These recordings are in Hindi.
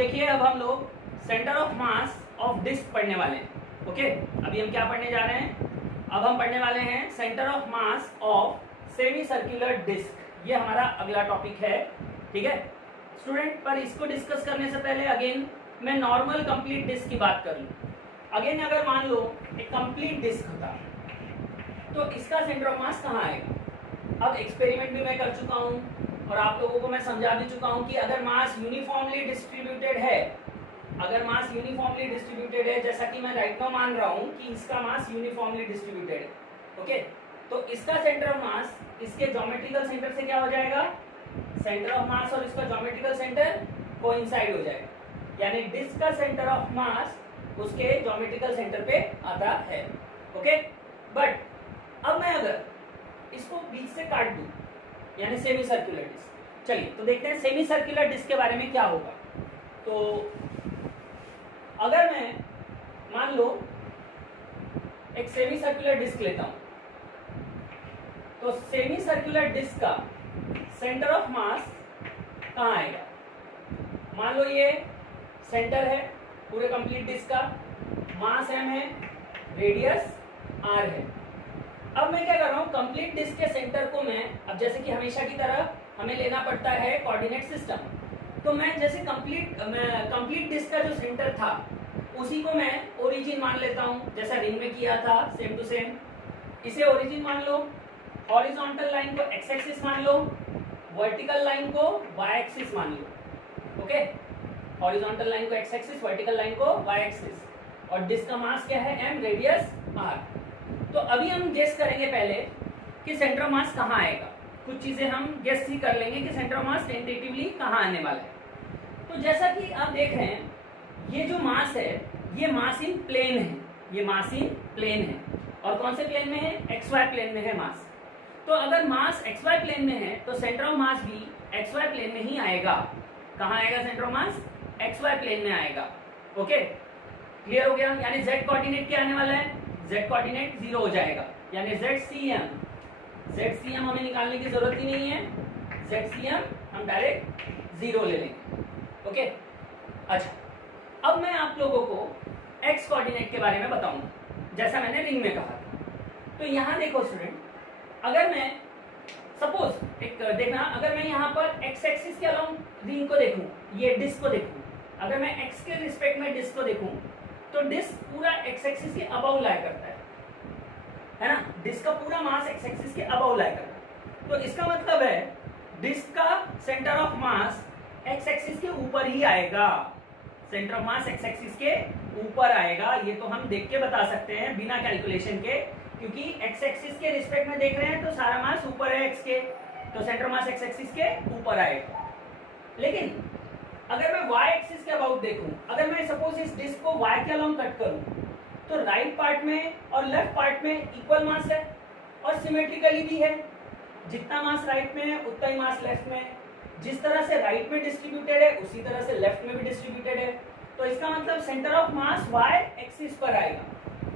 देखिए अब हम लोग centre of mass of disc पढ़ने वाले हैं। ओके, अभी हम क्या पढ़ने जा रहे हैं? अब हम पढ़ने वाले हैं centre of mass of semicircular disc. ये हमारा अगला टॉपिक है, ठीक है स्टूडेंट। पर इसको डिस्कस करने से पहले अगेन मैं नॉर्मल कंप्लीट डिस्क की बात कर लूँ। अगेन अगर मान लो एक कंप्लीट डिस्क होता तो इसका सेंटर ऑफ मास कहाँ आएगा? अब एक्सपेरिमेंट भी मैं कर चुका हूँ और आप लोगों को मैं समझा भी चुका हूँ कि अगर मास यूनिफॉर्मली डिस्ट्रीब्यूटेड है, अगर मास यूनिफॉर्मली डिस्ट्रीब्यूटेड है, जैसा कि मैं राइट नाउ मान रहा हूँ कि इसका मास यूनिफॉर्मली डिस्ट्रीब्यूटेड है, ओके, तो इसका सेंटर ऑफ मास इसके ज्योमेट्रिकल सेंटर से क्या हो जाएगा? सेंटर ऑफ मास और इसका ज्योमेट्रिकल सेंटर कोइंसाइड हो जाएगा, यानी डिस्क का सेंटर ऑफ मास उसके ज्योमेट्रिकल सेंटर पे आता है। ओके, बट अब मैं अगर इसको बीच से काट दूं, यानी सेमी सर्कुलर डिस्क, चलिए तो देखते हैं सेमी सर्कुलर डिस्क के बारे में क्या होगा। तो अगर मैं मान लो एक सेमी सर्कुलर डिस्क लेता हूं, तो सेमी सर्कुलर डिस्क का सेंटर ऑफ मास कहां आएगा? मान लो ये सेंटर है पूरे कंप्लीट डिस्क का, मास m है, रेडियस r है। अब मैं क्या कर रहा हूं, कंप्लीट डिस्क के सेंटर को मैं, अब जैसे कि हमेशा की तरह हमें लेना पड़ता है कोऑर्डिनेट सिस्टम, तो मैं जैसे कंप्लीट डिस्क का जो सेंटर था उसी को मैं ओरिजिन मान लेता हूं, जैसा रिंग में किया था सेम टू सेम। इसे ओरिजिन मान लो, हॉरिजॉन्टल लाइन को एक्स एक्सिस मान लो, वर्टिकल लाइन को वाई एक्सिस मान लो। ओके, हॉरिजॉन्टल लाइन को एक्स एक्सिस, वर्टिकल लाइन को वाई एक्सिस, और डिस्क का मास क्या है? m, radius r। तो अभी हम गेस करेंगे पहले कि सेंटर ऑफ मास कहाँ आएगा। कुछ चीजें हम गेस ही कर लेंगे कि सेंटर ऑफ मास टेंटेटिवली कहाँ आने वाला है। तो जैसा कि आप देख रहे हैं, ये जो मास है ये मास इन प्लेन है, ये मास इन प्लेन है, और कौन से प्लेन में है? एक्स वाई प्लेन में है मास। तो अगर मास एक्स वाई प्लेन में है तो सेंटर ऑफ मास भी एक्स वाई प्लेन में ही आएगा। कहाँ आएगा centre of mass? X Y plane में आएगा। ओके, क्लियर हो गया? यानी z कोऑर्डिनेट क्या आने वाला है? z कोऑर्डिनेट 0 हो जाएगा, यानी ZCM हमें निकालने की जरूरत ही नहीं है, ZCM हम डायरेक्ट 0 ले लेंगे। ओके, अच्छा अब मैं आप लोगों को x कोऑर्डिनेट के बारे में बताऊंगा, जैसा मैंने रिंग में कहा था। तो यहाँ देखो स्टूडेंट, अगर मैं सपोज एक देखना, अगर मैं यहाँ पर x एक्सिस के अलोंग रिंग को देखूं, ये डिस्क को देखूं, अगर मैं x के रिस्पेक्ट में डिस्क को देखूं तो डिस्क पूरा x एक्सिस के अबव लाई करता है ना? डिस्क का पूरा मास x एक्सिस के अबव लाई करता है। तो इसका मतलब है डिस्क का centre of mass x axis के ऊपर ही आएगा, centre of mass x axis के ऊपर आएगा। ये तो हम देख के बता सकते हैं बिना कैलकुलेशन के, क्योंकि x एक्सिस के रिस्पेक्ट में देख रहे हैं तो सारा मास ऊपर है x के, तो सेंटर मास x एक्सिस के ऊपर आएगा। लेकिन अगर मैं y एक्सिस के अबाउट देखूं, अगर मैं सपोज इस डिस्क को y के अलोंग कट करूं, तो राइट पार्ट में और लेफ्ट पार्ट में इक्वल मास है और सिमेट्रिकली भी है। जितना मास राइट में है उतना ही मास लेफ्ट में है। जिस तरह से राइट में डिस्ट्रीब्यूटेड है उसी तरह से लेफ्ट में भी डिस्ट्रीब्यूटेड है। तो इसका मतलब centre of mass y axis पर आएगा,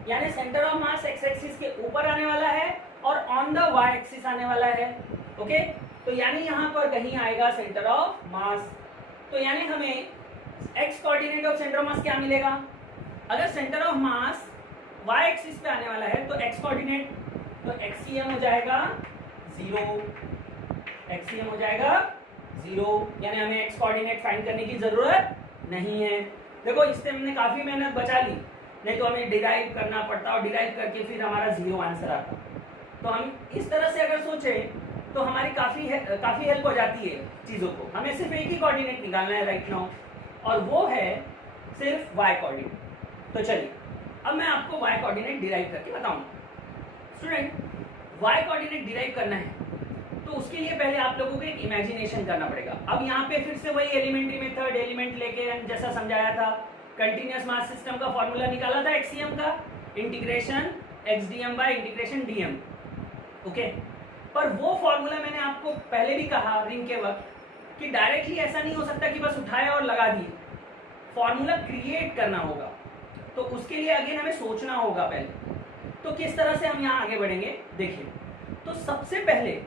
यानी centre of mass x axis के ऊपर आने वाला है और ऑन द y एक्सिस आने वाला है। ओके, तो यानी यहाँ पर कहीं आएगा सेंटर ऑफ मास। तो यानी हमें x coordinate of centre of मास क्या मिलेगा? अगर centre of mass y axis पे आने वाला है तो x कोऑर्डिनेट, तो xcm हो जाएगा 0, xcm हो जाएगा 0, यानी हमें x कोऑर्डिनेट फाइंड करने की जरूरत नहीं है। देखो इससे हमने काफी मेहनत बचा ली, नहीं तो हमें डिराइव करना पड़ता और डिराइव करके फिर हमारा 0 आंसर आता। तो हम इस तरह से अगर सोचें तो हमारी काफी हेल्प हो जाती है चीजों को। हमें सिर्फ एक ही कोऑर्डिनेट निकालना है राइट नाउ, और वो है सिर्फ y कोऑर्डिनेट। तो चलिए अब मैं आपको y कोऑर्डिनेट डिराइव करके बताऊंगा। स्टूडेंट, y कोऑर्डिनेट डिराइव करना है तो उसके लिए पहले आप लोगों को एक इमेजिनेशन करना पड़ेगा। अब यहाँ पे फिर से वही एलिमेंट्री मेथड, एलिमेंट लेके जैसा समझाया था, कंटिन्यूअस मास सिस्टम का फॉर्मूला निकाला था एक्सीएम का, integration xdm bye integration dm। Okay, पर वो फॉर्मूला मैंने आपको पहले भी कहा रिंग के वक्त कि डायरेक्टली ऐसा नहीं हो सकता कि बस उठाए और लगा दिए, फॉर्मूला क्रिएट करना होगा। तो उसके लिए अगेन हमें सोचना होगा पहले। तो किस तरह से हम यहाँ आगे बढ़ेंगे देखिए। तो सबसे पहले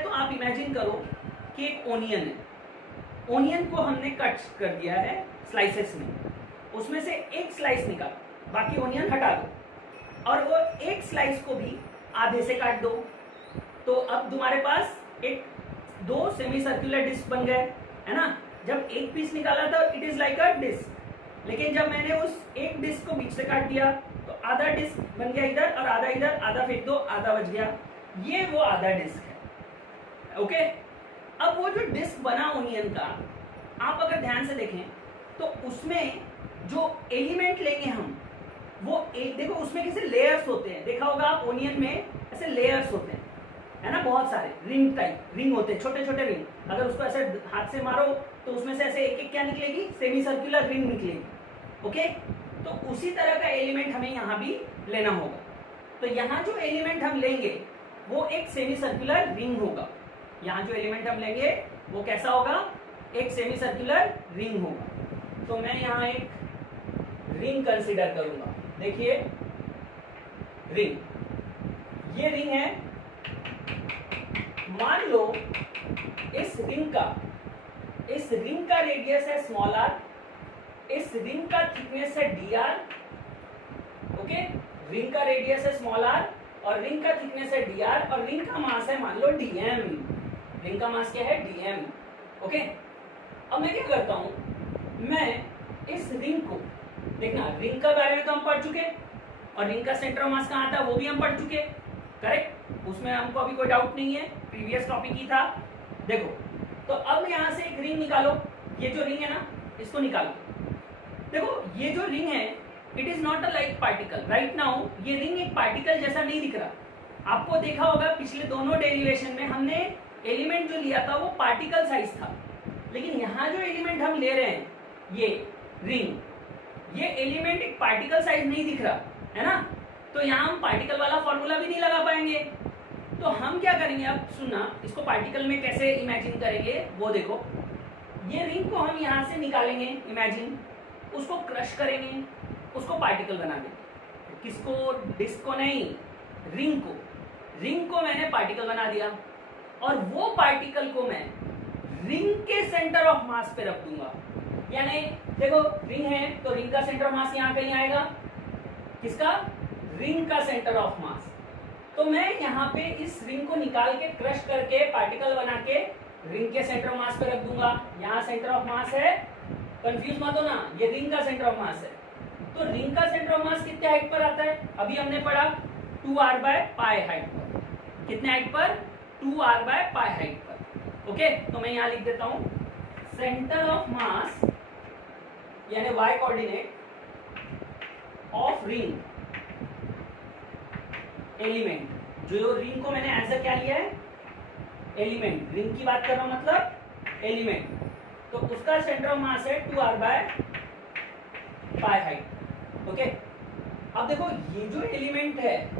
तो आप इमेजिन करो कि एक ओनियन है, ओनियन को हमने कट कर दिया है स्लाइसेस में, उसमें से एक स्लाइस निकाल, बाकी ओनियन हटा दो और वो एक स्लाइस को भी आधे से काट दो। तो अब तुम्हारे पास एक दो सेमी सर्कुलर डिस्क बन गए, है ना। जब एक पीस निकाला था it is like a disc, लेकिन जब मैंने उस एक डिस्क को बीच से काट दिया तो आधा डिस्क बन गया इधर और आधा इधर, आधा फेंक दो, आधा बच गया, ये वो आधा डिस्क है। ओके, अब वो जो डिस्क बना ओनियन का, आप अगर ध्यान से देखें तो उसमें जो एलिमेंट लेंगे हम, वो एक देखो उसमें कैसे लेयर्स होते हैं, देखा होगा आप ओनियन में ऐसे लेयर्स होते हैं, है ना, बहुत सारे रिंग टाइप रिंग होते हैं, छोटे छोटे रिंग। अगर उसको ऐसे हाथ से मारो तो उसमें से ऐसे एक एक क्या निकलेगी, सेमी सर्कुलर रिंग निकलेगी। ओके, तो उसी तरह का एलिमेंट हमें यहाँ भी लेना होगा। तो यहाँ जो एलिमेंट हम लेंगे वो एक सेमी सर्कुलर रिंग होगा। यहाँ जो एलिमेंट हम लेंगे वो कैसा होगा, एक सेमी सर्कुलर रिंग होगा। तो मैं यहाँ एक रिंग कंसीडर करूंगा। देखिए रिंग, ये रिंग है, मान लो इस रिंग का रेडियस है स्मॉल आर, इस रिंग का थिकनेस है डी आर। ओके, रिंग का रेडियस है स्मॉल आर और रिंग का थिकनेस है डी आर और रिंग का मास है मान लो डीएम। रिंग का मास क्या है, डीएम। ओके, अब मैं क्या करता हूं, मैं इस रिंग को, देखना रिंग का बारे में तो हम पढ़ चुके और रिंग का सेंटर ऑफ मास कहाँ था वो भी हम पढ़ चुके, करेक्ट, उसमें हमको अभी कोई डाउट नहीं है, प्रीवियस टॉपिक ही था। देखो तो अब यहाँ से एक रिंग निकालो, ये जो रिंग है ना इसको निकालो। देखो ये जो रिंग है it is not a like particle, right now ये रिंग एक पार्टिकल जैसा नहीं दिख रहा। आपको देखा होगा पिछले दोनों डेरिवेशन में हमने एलिमेंट जो लिया था वो पार्टिकल साइज था, लेकिन यहाँ जो एलिमेंट हम ले रहे हैं ये रिंग, ये एलिमेंट एक पार्टिकल साइज नहीं दिख रहा है ना, तो यहाँ हम पार्टिकल वाला फॉर्मूला भी नहीं लगा पाएंगे। तो हम क्या करेंगे, अब सुनना, इसको पार्टिकल में कैसे इमेजिन करेंगे वो देखो। ये रिंग को हम यहाँ से निकालेंगे, इमेजिन, उसको क्रश करेंगे, उसको पार्टिकल बना देंगे। किसको, डिस्क को नहीं, रिंग को। रिंग को मैंने पार्टिकल बना दिया और वो पार्टिकल को मैं रिंग के सेंटर ऑफ मास पे रख दूंगा। यानी देखो रिंग है तो रिंग का सेंटर ऑफ मास यहाँ कहीं आएगा, किसका, रिंग का सेंटर ऑफ मास। तो मैं यहाँ पे इस रिंग को निकाल के क्रश करके पार्टिकल बना के रिंग के सेंटर ऑफ मास पे रख दूंगा। यहाँ सेंटर ऑफ मास है, कंफ्यूज मत हो ना, ये रिंग का सेंटर ऑफ मास है। तो रिंग का सेंटर ऑफ मास कितने हाइट पर आता है, अभी हमने पढ़ा 2r/π हाइट पर। कितने हाइट पर, 2r/π हाइट पर। ओके, तो मैं यहाँ लिख देता हूँ सेंटर ऑफ मास यानी y coordinate of ring element, जो रिंग को मैंने एज अ क्या लिया है, एलिमेंट, रिंग की बात कर रहा हूं मतलब एलिमेंट, तो उसका सेंटर ऑफ मास है 2r/π हाइट। ओके, अब देखो ये जो एलिमेंट है,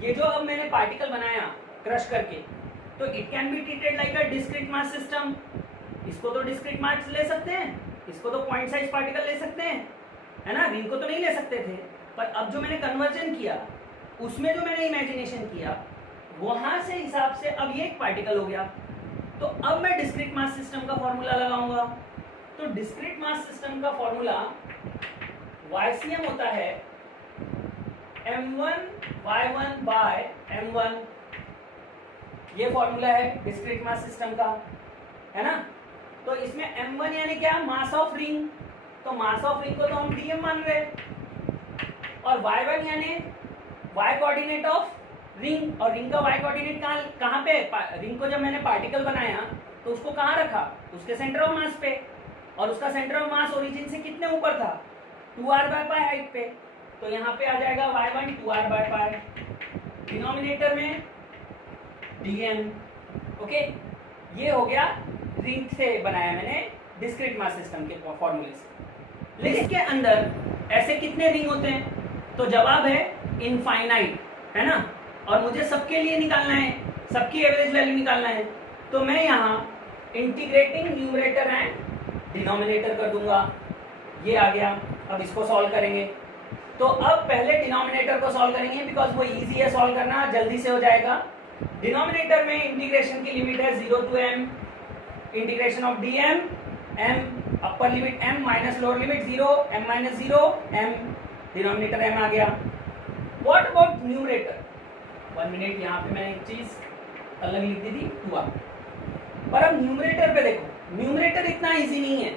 ये जो अब मैंने पार्टिकल बनाया क्रश करके, तो it can be treated like a discrete mass system. इसको तो डिस्क्रीट मास ले सकते हैं, इसको तो पॉइंट साइज पार्टिकल ले सकते हैं, है ना, रिंग को तो नहीं ले सकते थे। पर अब जो मैंने कन्वर्जन किया, उसमें जो मैंने इमेजिनेशन किया, वहां से हिसाब से अब ये एक पार्टिकल हो गया। तो अब मैं डिस्क्रीट मास सिस्टम का फॉर्मूला लगाऊंगा। तो डिस्क्रीट मास सिस्टम का फॉर्मूला YCM होता है m1y1/m1। ये फॉर्मूला है डिस्क्रीट मास सिस्टम का, है ना। तो इसमें m1 यानी क्या, मास ऑफ रिंग, तो मास ऑफ रिंग को तो हम dm मान रहे, और y1 यानी y कोऑर्डिनेट ऑफ रिंग, और रिंग का y कोऑर्डिनेट कहाँ पे, रिंग को जब मैंने पार्टिकल बनाया तो उसको कहाँ रखा, उसके सेंटर ऑफ मास पे, और उसका सेंटर ऑफ मास ओरिजिन से कितने ऊपर था, 2r/π हाइट पे। तो यहाँ पे आ जाएगा y1 2r/π, डिनोमिनेटर में dm। ओके, ये हो गया रिंग से बनाया मैंने डिस्क्रीट मास सिस्टम के फॉर्मूले से। लेकिन इसके अंदर ऐसे कितने रिंग होते हैं, तो जवाब है इनफाइनाइट, है ना, और मुझे सबके लिए निकालना है, सबकी एवरेज वैल्यू निकालना है। तो मैं यहाँ इंटीग्रेटिंग न्यूमरेटर एंड डिनोमिनेटर कर दूंगा, ये आ गया। अब इसको सॉल्व करेंगे, तो अब पहले डिनोमिनेटर को सॉल्व करेंगे बिकॉज वो इजी है सॉल्व करना, जल्दी से हो जाएगा। डिनोमिनेटर में इंटीग्रेशन की लिमिट है 0 to m integration of dm m upper limit m minus lower limit 0, m minus 0, m denominator m आ गया। What about numerator? 1 मिनट, यहाँ पे मैंने एक चीज अलग लिख दी थी 2r, पर अब न्यूमरेटर पे देखो, न्यूमरेटर इतना इजी नहीं है।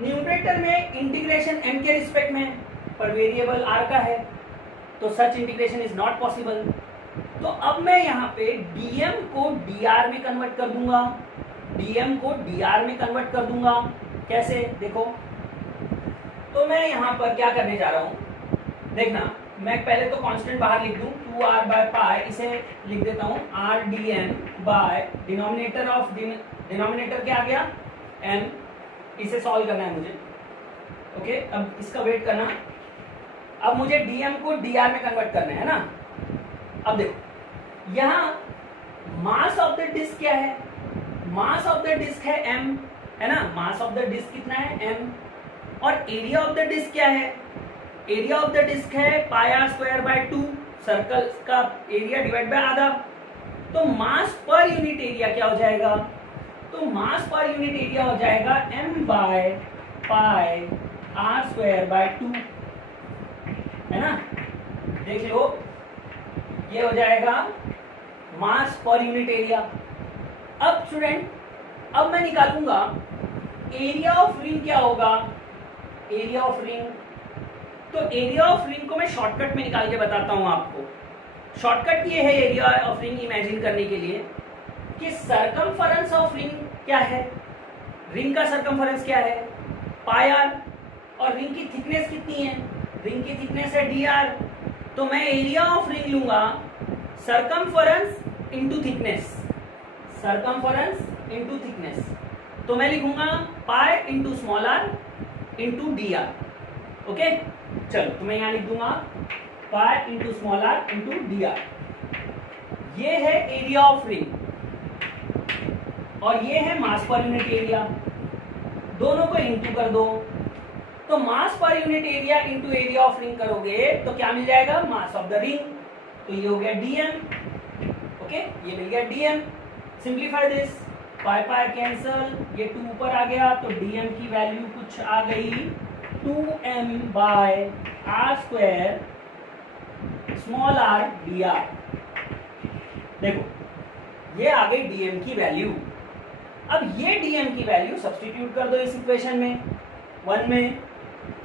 न्यूमरेटर में इंटीग्रेशन m के रिस्पेक्ट में, पर वेरिएबल r का है, तो सच इंटीग्रेशन इज नॉट पॉसिबल। तो अब मैं यहाँ पे dm को dr में कन्वर्ट कर दूंगा, dm को dr में कन्वर्ट कर दूंगा। कैसे? देखो, तो मैं यहाँ पर क्या करने जा रहा हूँ, देखना, मैं पहले तो कांस्टेंट बाहर लिख दूं 2r बाय पाई, इसे लिख देता हूँ r dm by denominator of denominator क्या आ गया m, इसे सॉल्व करना है मुझे। ओके, अब इसका वेट करना, अब मुझे dm को dr में कन्वर्ट करना है ना। अब देखो, यहाँ मास ऑफ द डिस्क क्या है, मास ऑफ द डिस्क है m, है ना, मास ऑफ द डिस्क कितना है m, और एरिया ऑफ द डिस्क क्या है, एरिया ऑफ द डिस्क है पाई आर स्क्वायर बाय 2, सर्कल का एरिया डिवाइड बाय आधा। तो मास पर यूनिट एरिया क्या हो जाएगा, तो मास पर यूनिट एरिया हो जाएगा m by pi r square by 2, है ना। देख लो, ये हो जाएगा मास पर यूनिट एरिया। अब स्टूडेंट, अब मैं निकालूंगा एरिया ऑफ रिंग क्या होगा, एरिया ऑफ रिंग। तो एरिया ऑफ रिंग को मैं शॉर्टकट में निकाल के बताता हूं आपको। शॉर्टकट ये है एरिया ऑफ रिंग इमेजिन करने के लिए कि सर्कमफरेंस ऑफ रिंग क्या है, रिंग का सर्कमफरेंस क्या है पाई आर, और रिंग की थिकनेस कितनी है, रिंग की थिकनेस है dr। तो मैं एरिया ऑफ रिंग लूंगा circumference into thickness, circumference into thickness. तो मैं लिखूंगा पाई into small r into dr। Okay, चलो, तो मैं यहां लिख दूंगा पाई into small r into dr। ये है एरिया ऑफ रिंग और ये है मास पर यूनिट एरिया, दोनों को इनटू कर दो। तो मास पर unit area into area of ring करोगे तो क्या मिल जाएगा, मास ऑफ द रिंग। तो ये हो गया dm। ओके, ये मिल गया dm। Simplify this, pi pi cancel, ये 2 ऊपर आ गया, तो dm की वैल्यू कुछ आ गई 2m by r square small r dr। देखो, ये आ गई dm की वैल्यू। अब ये dm की वैल्यू सब्स्टिट्यूट कर दो इस इक्वेशन में 1 में,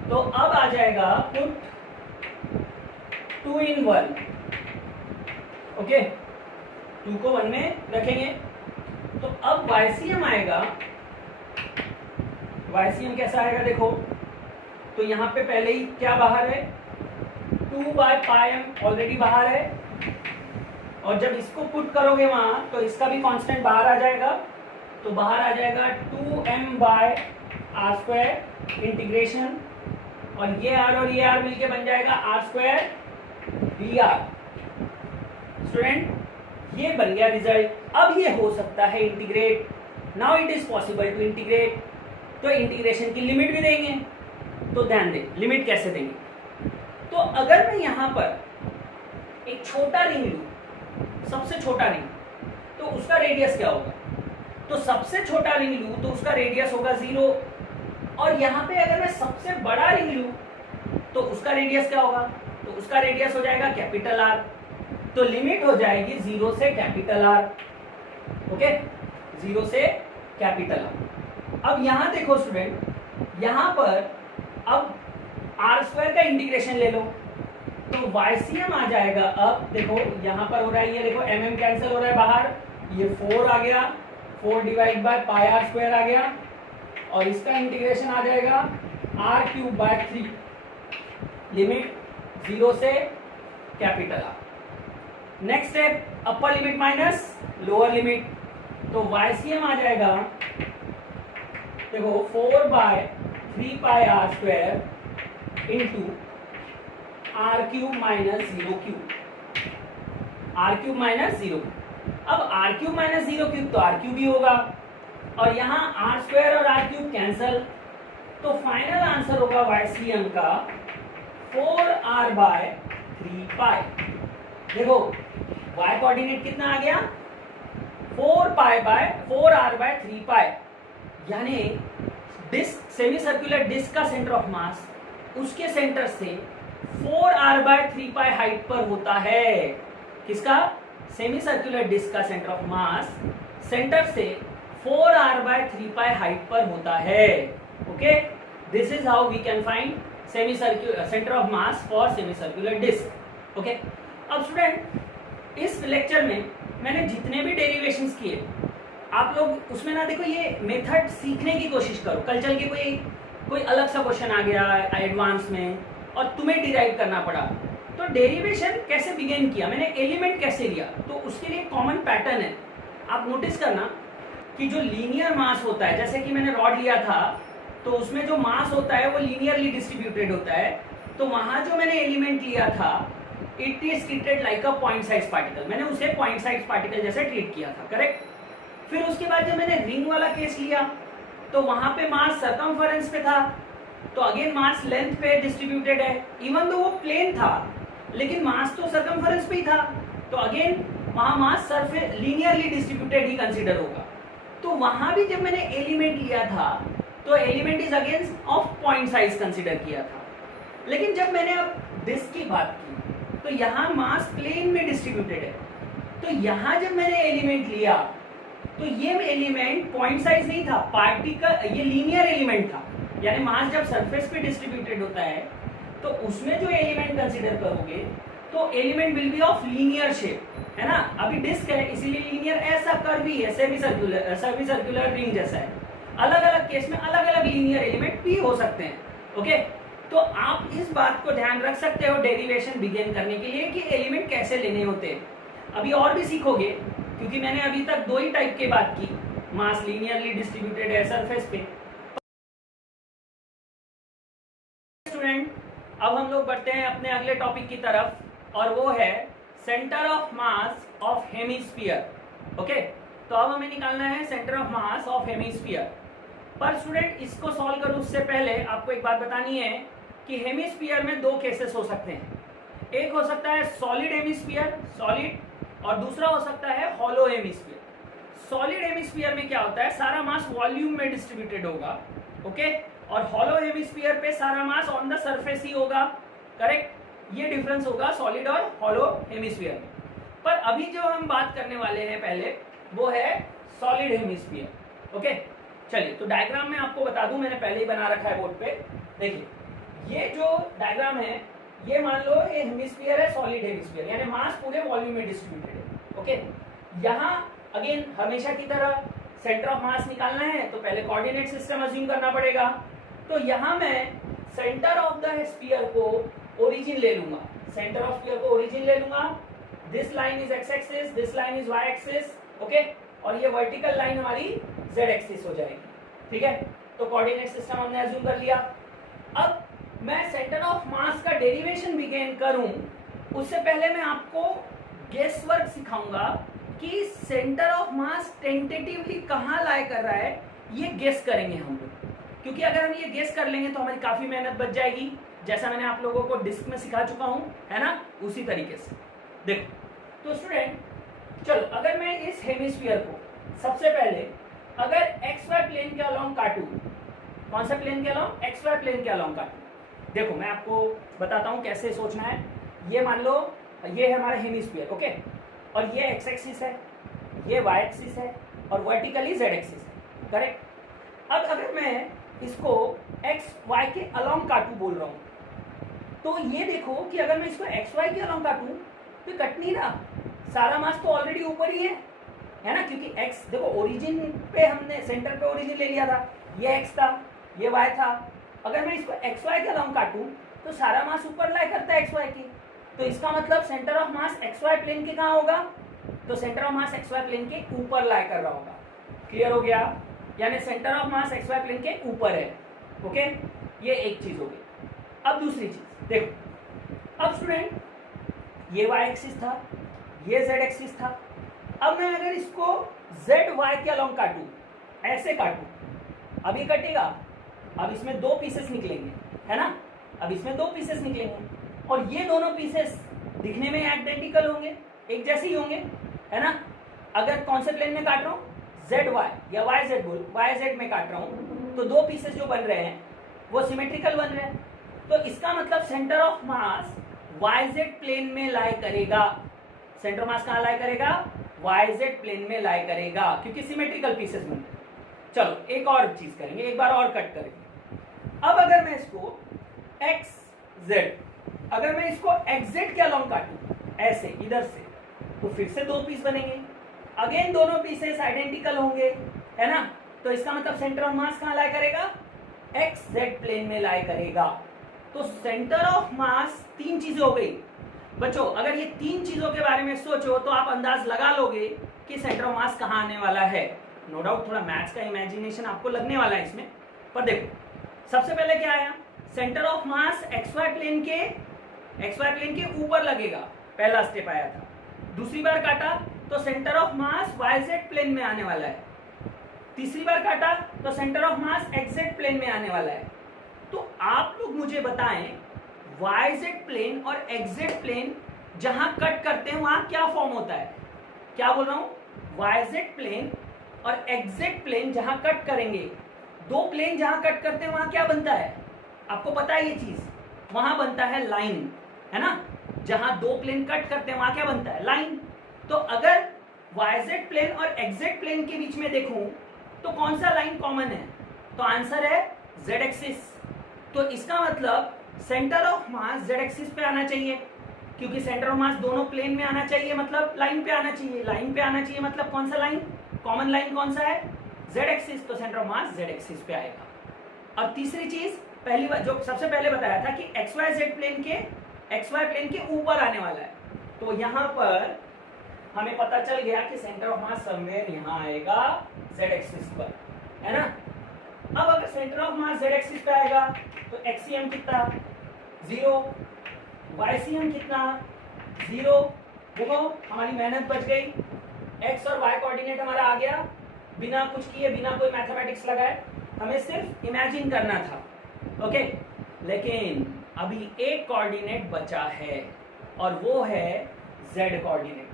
तो अब आ जाएगा पुट 2 in 1। ओके, 2 को 1 में रखेंगे, तो अब YCM आएगा। YCM कैसा आएगा देखो, तो यहाँ पे पहले ही क्या बाहर है 2 बाय पाई m ऑलरेडी बाहर है, और जब इसको पुट करोगे वहां तो इसका भी कांस्टेंट बाहर आ जाएगा, तो बाहर आ जाएगा 2m by r square integration, और ये r और ये r मिलके बन जाएगा आर स्क्वायर dr। स्टूडेंट, ये बन गया रिजल्ट। अब ये हो सकता है integrate, now it is possible to integrate. तो इंटीग्रेशन की लिमिट भी देंगे, तो ध्यान दें लिमिट कैसे देंगे। तो अगर मैं यहाँ पर एक छोटा रिंग लूँ, सबसे छोटा रिंग, तो उसका रेडियस क्या होगा, तो सबसे छोटा रिंग लूँ तो उसका रेडियस होगा 0, और यहाँ पे अगर मैं सबसे बड़ा रिंग लूँ तो उसका रेडियस क्या होगा, तो उसका रेडियस हो जाएगा कैपिटल R। तो लिमिट हो जाएगी 0 से कैपिटल R। ओके, 0 से कैपिटल R। अब यहाँ देखो स्टूडेंट, यहाँ पर अब आर स्क्वायर का इंटीग्रेशन ले लो, तो YCM आ जाएगा। अब देखो यहाँ पर हो रहा है, ये देखो mm कैंसिल हो रहा है बाहर, ये 4 आ गया, 4 divide by pi r square आ गया, और इसका इंटीग्रेशन आ जाएगा r क्यूब बाय 3, लिमिट 0 से capital R। Next step, upper limit minus lower limit, तो YCM आ जाएगा देखो 4 by 3 pi r square into r cube minus 0 cube, r cube minus 0। अब आर क्यूब माइनस 0 क्यूब तो आर क्यूब ही होगा, और यहाँ आर स्क्वायर और आर क्यूब कैंसल, तो फाइनल आंसर होगा YCM का 4r बाय 3 पाई। देखो y कोऑर्डिनेट कितना आ गया 4 pi by 4r bye 3 pi, यानी डिस्क सेमी सर्कुलर डिस्क का सेंटर ऑफ मास उसके सेंटर से 4r/3π हाइट पर होता है। किसका? सेमी सर्कुलर डिस्क का सेंटर ऑफ मास सेंटर से 4r/3π हाइट पर होता है। Okay, this is how we can find semicircular centre of mass for semicircular disc. Okay, अब स्टूडेंट इस लेक्चर में मैंने जितने भी डेरिवेशंस किए आप लोग उसमें ना देखो, ये मेथड सीखने की कोशिश करो। कल चल के कोई अलग सा क्वेश्चन आ गया एडवांस में और तुम्हें डिराइव करना पड़ा, तो डेरिवेशन कैसे बिगिन किया, मैंने एलिमेंट कैसे लिया, तो उसके लिए कॉमन पैटर्न है। आप नोटिस करना कि जो लीनियर मास होता है, जैसे कि मैंने रॉड लिया था तो उसमें जो मास होता है वो लीनियरली डिस्ट्रीब्यूटेड होता है, तो वहां जो मैंने एलिमेंट लिया था it is treated like a point size particle, मैंने उसे पॉइंट साइज पार्टिकल जैसे ट्रीट किया था, करेक्ट। फिर उसके बाद जब मैंने रिंग वाला केस लिया तो वहां पे मास सर्कमफरेंस पे था, तो अगेन मास लेंथ पे डिस्ट्रीब्यूटेड है, इवन दो वो प्लेन था लेकिन मास तो सर्कमफरेंस पे ही था, तो अगेन वहां मास सरफेस लीनियरली डिस्ट्रीब्यूटेड ही कंसीडर होगा। तो वहां भी जब मैंने एलिमेंट लिया था तो element is again of point size consider किया था। लेकिन जब मैंने अब डिस्क की बात की तो यहाँ मास प्लेन में डिस्ट्रीब्यूटेड है, तो यहाँ जब मैंने एलिमेंट लिया तो ये एलिमेंट पॉइंट साइज नहीं था, पार्टिकल, ये लीनियर एलिमेंट था। यानी मास जब सरफेस पे डिस्ट्रीब्यूटेड होता है तो उसमें जो एलिमेंट कंसीडर करोगे तो element will be of linear shape, है ना। अभी डिस्क है इसीलिए लीनियर, ऐसा कर्वी है, सेमी सर्कुलर रिंग जैसा है। अलग अलग केस में अलग अलग लीनियर एलिमेंट भी हो सकते हैं। ओके, तो आप इस बात को ध्यान रख सकते हो डेरिवेशन बिगिन करने के लिए कि एलिमेंट कैसे लेने होते हैं। अभी और भी सीखोगे क्योंकि मैंने अभी तक दो ही टाइप की बात की, मास लीनियरली डिस्ट्रीब्यूटेड है सरफेस पे। स्टूडेंट, अब हम लोग बढ़ते हैं अपने अगले टॉपिक की तरफ और वो है centre of mass of hemisphere. Okay, तो अब हमें निकालना है centre of mass of hemisphere. पर स्टूडेंट इसको सॉल्व करूं उससे पहले आपको एक बात बतानी है कि हेमिस्फीयर में दो केसेस हो सकते हैं। एक हो सकता है सॉलिड हेमिस्फीयर, सॉलिड, और दूसरा हो सकता है हॉलो हेमिस्फीयर। सॉलिड हेमिस्फीयर में क्या होता है, सारा मास वॉल्यूम में डिस्ट्रीब्यूटेड होगा, ओके, और हॉलो हेमिस्फीयर पे सारा मास ऑन द सरफेस ही होगा, करेक्ट। ये डिफरेंस होगा सॉलिड और हॉलो हेमिस्फीयर में। पर अभी जो हम बात करने वाले हैं पहले वो है सॉलिड हेमिस्फीयर। ओके, चलिए तो डायग्राम में आपको बता दूं, मैंने पहले ही बना रखा है बोर्ड पे। देखिए ये जो डायग्राम है ये मान लो ये हेमिस्फीयर है, सॉलिड हेमिस्फीयर, यानी मास पूरे वॉल्यूम में डिस्ट्रीब्यूटेड है। ओके, यहाँ अगेन हमेशा की तरह सेंटर ऑफ मास निकालना है तो पहले कोऑर्डिनेट सिस्टम अज्यूम करना पड़ेगा। तो यहाँ मैं सेंटर ऑफ द स्फीयर को ओरिजिन ले लूंगा, सेंटर ऑफ स्फीयर को ओरिजिन ले लूंगा। This line is X axis, this line is Y axis, okay, और ये वर्टिकल लाइन हमारी जेड एक्सिस हो जाएगी, ठीक है। तो कोऑर्डिनेट सिस्टम हमने अज्यूम कर लिया। अब मैं सेंटर ऑफ मास का डेरिवेशन बिगिन करूं उससे पहले मैं आपको गेस वर्क सिखाऊंगा कि सेंटर ऑफ मास टेंटेटिवली कहां लाई कर रहा है, ये गेस करेंगे हम लोग। क्योंकि अगर हम ये गेस कर लेंगे तो हमारी काफी मेहनत बच जाएगी, जैसा मैंने आप लोगों को डिस्क में सिखा चुका हूं, है ना, उसी तरीके से। देखो तो स्टूडेंट, चलो अगर मैं इस हेमिस्फीयर को सबसे पहले अगर एक्स वाई प्लेन के अलोंग काटूं, कौन सा प्लेन के अलोंग, एक्स वाई प्लेन के अलोंग काटूं। देखो मैं आपको बताता हूं कैसे सोचना है। ये मान लो ये है हमारा हेमिस्फीयर, ओके, और ये एक्स एक्सिस है, ये वाई एक्सिस है और वर्टिकली जेड एक्सिस है, करेक्ट। अब अगर मैं इसको एक्स वाई के अलोंग काटूं बोल रहा हूं तो ये देखो कि अगर मैं इसको एक्स वाई के अलोंग काटूं तो कट नहीं रहा, सारा मास तो ऑलरेडी ऊपर ही है ना, क्योंकि एक्स देखो ओरिजिन पे हमने सेंटर पे ओरिजिन ले लिया था, ये एक्स था ये वाई था। अगर मैं इसको एक्स वाई के अलोंग काटूं तो सारा मास ऊपर लाई करता है एक्स वाई की, तो इसका मतलब centre of mass X Y plane के कहाँ होगा, तो centre of mass X Y plane के ऊपर लाई कर रहा होगा। क्लियर हो गया, यानी centre of mass X Y plane के ऊपर है, ओके, ये एक चीज होगी। अब दूसरी चीज देखो, अब स्टूडेंट ये वाई एक्सिस था, ये जेड एक्सिस था। अब मैं अगर इसको जेड वाई के अलोंग काटूं, ऐसे काटूं, अब ये कटेगा, अब इसमें दो पीसेस निकलेंगे, है ना, अब इसमें दो पीसेस निकलेंगे और ये दोनों पीसेस दिखने में आइडेंटिकल होंगे, एक जैसे ही होंगे, है ना। अगर कौन से प्लेन में काट रहा हूं, जेड वाई या वाई जेड बोल, वाई जेड में काट रहा हूं तो दो पीसेस जो बन रहे हैं वो सिमेट्रिकल बन रहे हैं, तो इसका मतलब centre of mass YZ plane में लाई करेगा। सेंटर ऑफ मास कहाँ लाई करेगा? YZ प्लेन में लाई करेगा, क्योंकि सिमेट्रिकल पीसेस बनते हैं। चलो एक और चीज करेंगे, एक बार और कट करेंगे। अब अगर मैं इसको XZ, अगर मैं इसको XZ के अलोंग काटूं ऐसे इधर से, तो फिर से दो पीस बनेंगे। अगेन दोनों पीसेस आइडेंटिकल होंगे, है ना? तो इसका मतलब सेंटर ऑफ मास कहाँ लाई करेगा? XZ प्लेन में लाई करेगा। तो सेंटर ऑफ मास तीन चीजें हो गई बच्चों। अगर ये तीन चीजों के बारे में सोचो तो आप अंदाज लगा लोगे कि सेंटर ऑफ मास कहाँ आने वाला है। नो डाउट थोड़ा मैथ्स का इमेजिनेशन आपको लगने वाला है इसमें, पर देखो सबसे पहले क्या आया? Centre of mass XY plane के ऊपर लगेगा, पहला स्टेप आया था। दूसरी बार काटा तो centre of mass YZ plane में आने वाला है। तीसरी बार काटा तो centre of mass XZ plane में आने वाला है। तो आप लोग मुझे बताएं YZ प्लेन और XZ प्लेन जहां कट करते हैं वहां क्या फॉर्म होता है? क्या बोल रहा हूं? YZ प्लेन और XZ प्लेन जहां कट करेंगे, दो प्लेन जहां कट करते हैं वहां क्या बनता है? आपको पता है ये चीज? वहां बनता है लाइन, है ना? जहां दो प्लेन कट करते हैं वहां क्या बनता है? लाइन। तो अगर YZ प्लेन और XZ प्लेन के बीच में देखूं तो कौन सा लाइन कॉमन है? तो आंसर है Z एक्सिस। तो इसका मतलब centre of mass Z axis पे आना चाहिए, क्योंकि सेंटर ऑफ मास दोनों प्लेन में आना चाहिए, मतलब लाइन पे आना चाहिए। लाइन पे आना चाहिए मतलब कौन सा लाइन? कॉमन लाइन कौन सा है? Z axis. तो centre of mass Z axis पे आएगा। और तीसरी चीज, पहली बार जो सबसे पहले बताया था कि XY प्लेन के ऊपर आने वाला है, तो यहां पर हमें पता चल गया कि सेंटर ऑफ मास समवेयर यहां आएगा Z एक्सिस पर, है ना? अब अगर centre of mass Z axis पे आएगा तो XCM कितना? 0। YCM कितना? 0। देखो हमारी मेहनत बच गई, X और Y कोऑर्डिनेट हमारा आ गया, बिना कुछ किए, बिना कोई मैथमेटिक्स लगाए, हमें सिर्फ इमेजिन करना था। ओके, लेकिन अभी एक कोऑर्डिनेट बचा है और वो है Z कोऑर्डिनेट।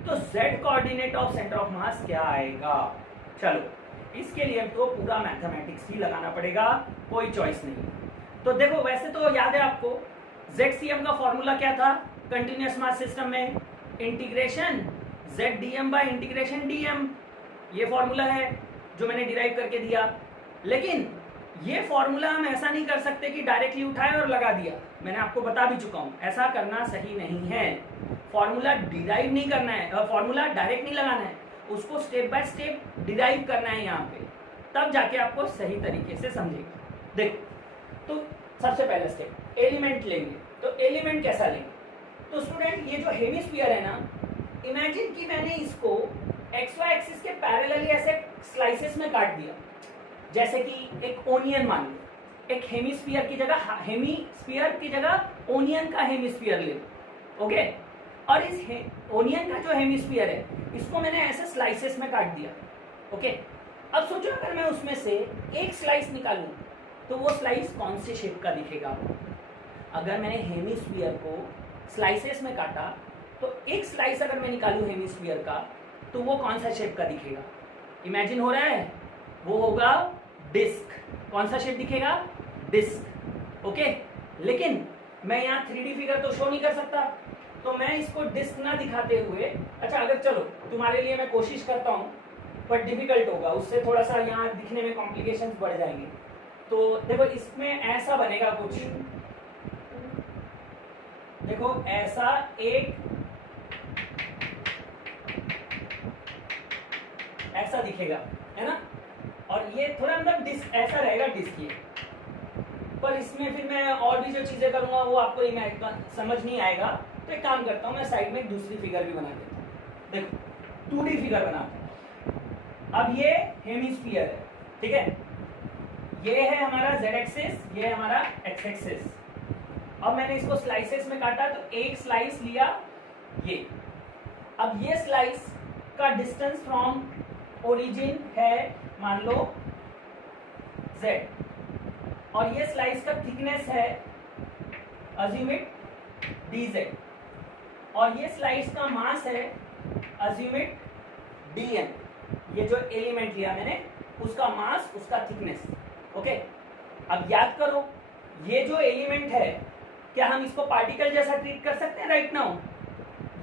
तो Z coordinate of centre of मास क्या आएगा? चलो इसके लिए तो पूरा मैथमेटिक्स ही लगाना पड़ेगा, कोई चॉइस नहीं। तो देखो वैसे तो याद है आपको ZCM का फॉर्मूला क्या था कंटिन्यूअस मास सिस्टम में? Integration ZDM bye integration DM, ये फॉर्मूला है जो मैंने डिराइव करके दिया। लेकिन ये फॉर्मूला हम ऐसा नहीं कर सकते कि डायरेक्टली उठाए और लगा दिया, मैंने आपको बता भी चुका हूं, ऐसा करना सही नहीं है। फॉर्मूला डिराइव नहीं करना है, फॉर्मूला डायरेक्ट नहीं लगाना है, उसको स्टेप बाय स्टेप डिराइव करना है यहाँ पे, तब जाके आपको सही तरीके से समझेगा। देखो तो सबसे पहला स्टेप एलिमेंट लेंगे, तो एलिमेंट कैसा लेंगे? तो स्टूडेंट ये जो हेमिस्फीयर है ना, इमेजिन कि मैंने इसको XY एक्सिस के पैरेलली ऐसे स्लाइसेस में काट दिया, जैसे कि एक ओनियन मान लो, एक हेमिस्फीयर की जगह ओनियन का हेमिस्फीयर ले लो। ओके, और इस ओनियन का जो हेमिस्फीयर है इसको मैंने ऐसे स्लाइसेस में काट दिया। ओके, अब सोचो अगर मैं उसमें से एक स्लाइस निकालूं तो वो स्लाइस कौन से शेप का दिखेगा? अगर मैंने हेमिस्फीयर को स्लाइसेस में काटा तो एक स्लाइस अगर मैं निकालूं हेमिस्फीयर का तो वो कौन सा शेप का दिखेगा? इमेजिन हो रहा है? वो होगा डिस्क। कौन सा शेप दिखेगा? डिस्क। ओके, लेकिन मैं यहाँ 3D फिगर तो शो नहीं कर सकता, तो मैं इसको डिस्क ना दिखाते हुए, अच्छा अगर चलो तुम्हारे लिए मैं कोशिश करता हूँ, पर डिफिकल्ट होगा, उससे थोड़ा सा यहाँ दिखने में कॉम्प्लिकेशंस बढ़ जाएंगे। तो देखो इसमें ऐसा बनेगा कुछ, देखो ऐसा एक ऐसा दिखेगा, है ना? और ये थोड़ा मतलब डिस्क ऐसा रहेगा, डिस्क ये। पर इसमें फिर मैं और भी जो चीजें करूंगा वो आपको समझ नहीं आएगा, तो एक काम करता हूँ, मैं साइड में एक दूसरी फिगर भी बना देता हूँ। देखो 2D फिगर बनाते हैं। अब ये हेमिस्फीयर है, ठीक है? ये है हमारा Z एक्सिस, ये है हमारा X एक्सिस। अब मैंने इसको स्लाइसेस में काटा, तो एक स्लाइस लिया ये। अब ये स्लाइस का डिस्टेंस फ्रॉम ओरिजिन है मान लो Z, और ये स्लाइस का थिकनेस है अज्यूम इट dz, और ये स्लाइस का मास है अज्यूम इट dm। ये जो एलिमेंट लिया मैंने उसका मास, उसका थिकनेस, ओके, अब याद करो ये जो एलिमेंट है क्या हम इसको पार्टिकल जैसा ट्रीट कर सकते हैं राइट नाउ?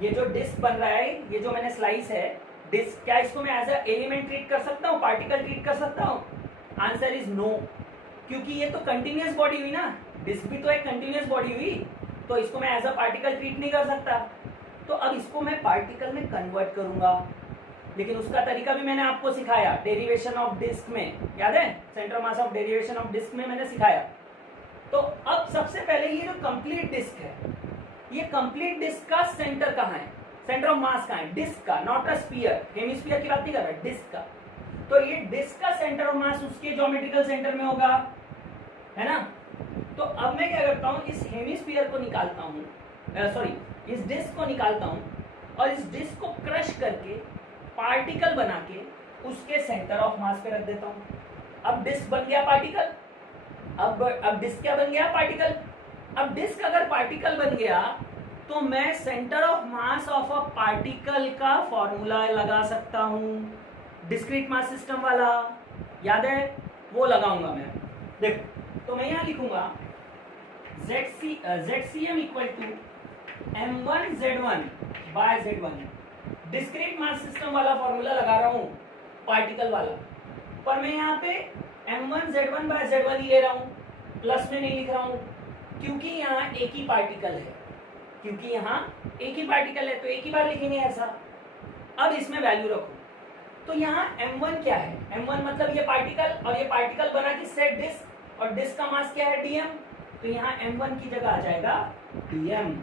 ये जो डिस्क बन रहा है, ये जो मैंने स्लाइस है डिस्क, क्या इसको मैं एज अ एलिमेंट ट्रीट कर सकता हूँ, पार्टिकल ट्रीट कर सकता हूँ? आंसर इज नो, क्योंकि ये तो कंटिन्यूअस बॉडी हुई ना, डिस्क भी तो एक कंटिन्यूअस बॉडी हुई, तो इसको मैं एज अ पार्टिकल ट्रीट नहीं कर सकता। तो अब इसको मैं पार्टिकल में कन्वर्ट करूंगा, लेकिन उसका तरीका भी मैंने आपको सिखाया डेरिवेशन ऑफ डिस्क में, याद है? Centre mass of derivation of disc में मैंने सिखाया। तो अब सबसे पहले ये जो कंप्लीट डिस्क है, ये कंप्लीट डिस्क का सेंटर कहाँ है, सेंटर ऑफ मास कहाँ है? डिस्क का, नॉट अ स्फीयर, हेमिस्फीयर की बात नहीं कर रहा, डिस्क का। तो ये डिस्क का सेंटर ऑफ मास उसके ज्योमेट्रिकल सेंटर में होगा, है ना? तो अब मैं क्या करता हूँ, इस हेमिस्फीयर को निकालता हूँ, सॉरी इस डिस्क को निकालता हूँ और इस डिस्क को क्रश करके पार्टिकल बना के उसके सेंटर ऑफ मास पे रख देता हूँ। अब डिस्क बन गया पार्टिकल, अब डिस्क क्या बन गया? पार्टिकल। अब डिस्क अगर पार्टिकल बन गया तो मैं centre of mass of a particle का फॉर्मूला लगा सकता हूं, डिस्क्रीट मास सिस्टम वाला, याद है? वो लगाऊंगा मैं। देखो, तो मैं यहां लिखूंगा ZCM equal to M1Z1 by Z1, discrete mass system वाला फॉर्मूला लगा रहा हूं, पार्टिकल वाला, पर मैं यहाँ पे M1Z1 बाय Z1 ही ले रहा हूं, प्लस में नहीं लिख रहा हूं, क्योंकि यहाँ एक ही पार्टिकल है, क्योंकि यहाँ एक ही पार्टिकल है तो एक ही बार लिखेंगे ऐसा। अब इसमें वैल्यू रखो, तो यहाँ M1 क्या है? M1 मतलब ये पार्टिकल, और ये पार्टिकल बना कि सेट डिस्क, और डिस्क का मास क्या है? dm, तो यहाँ M1 की जगह आ जाएगा dm।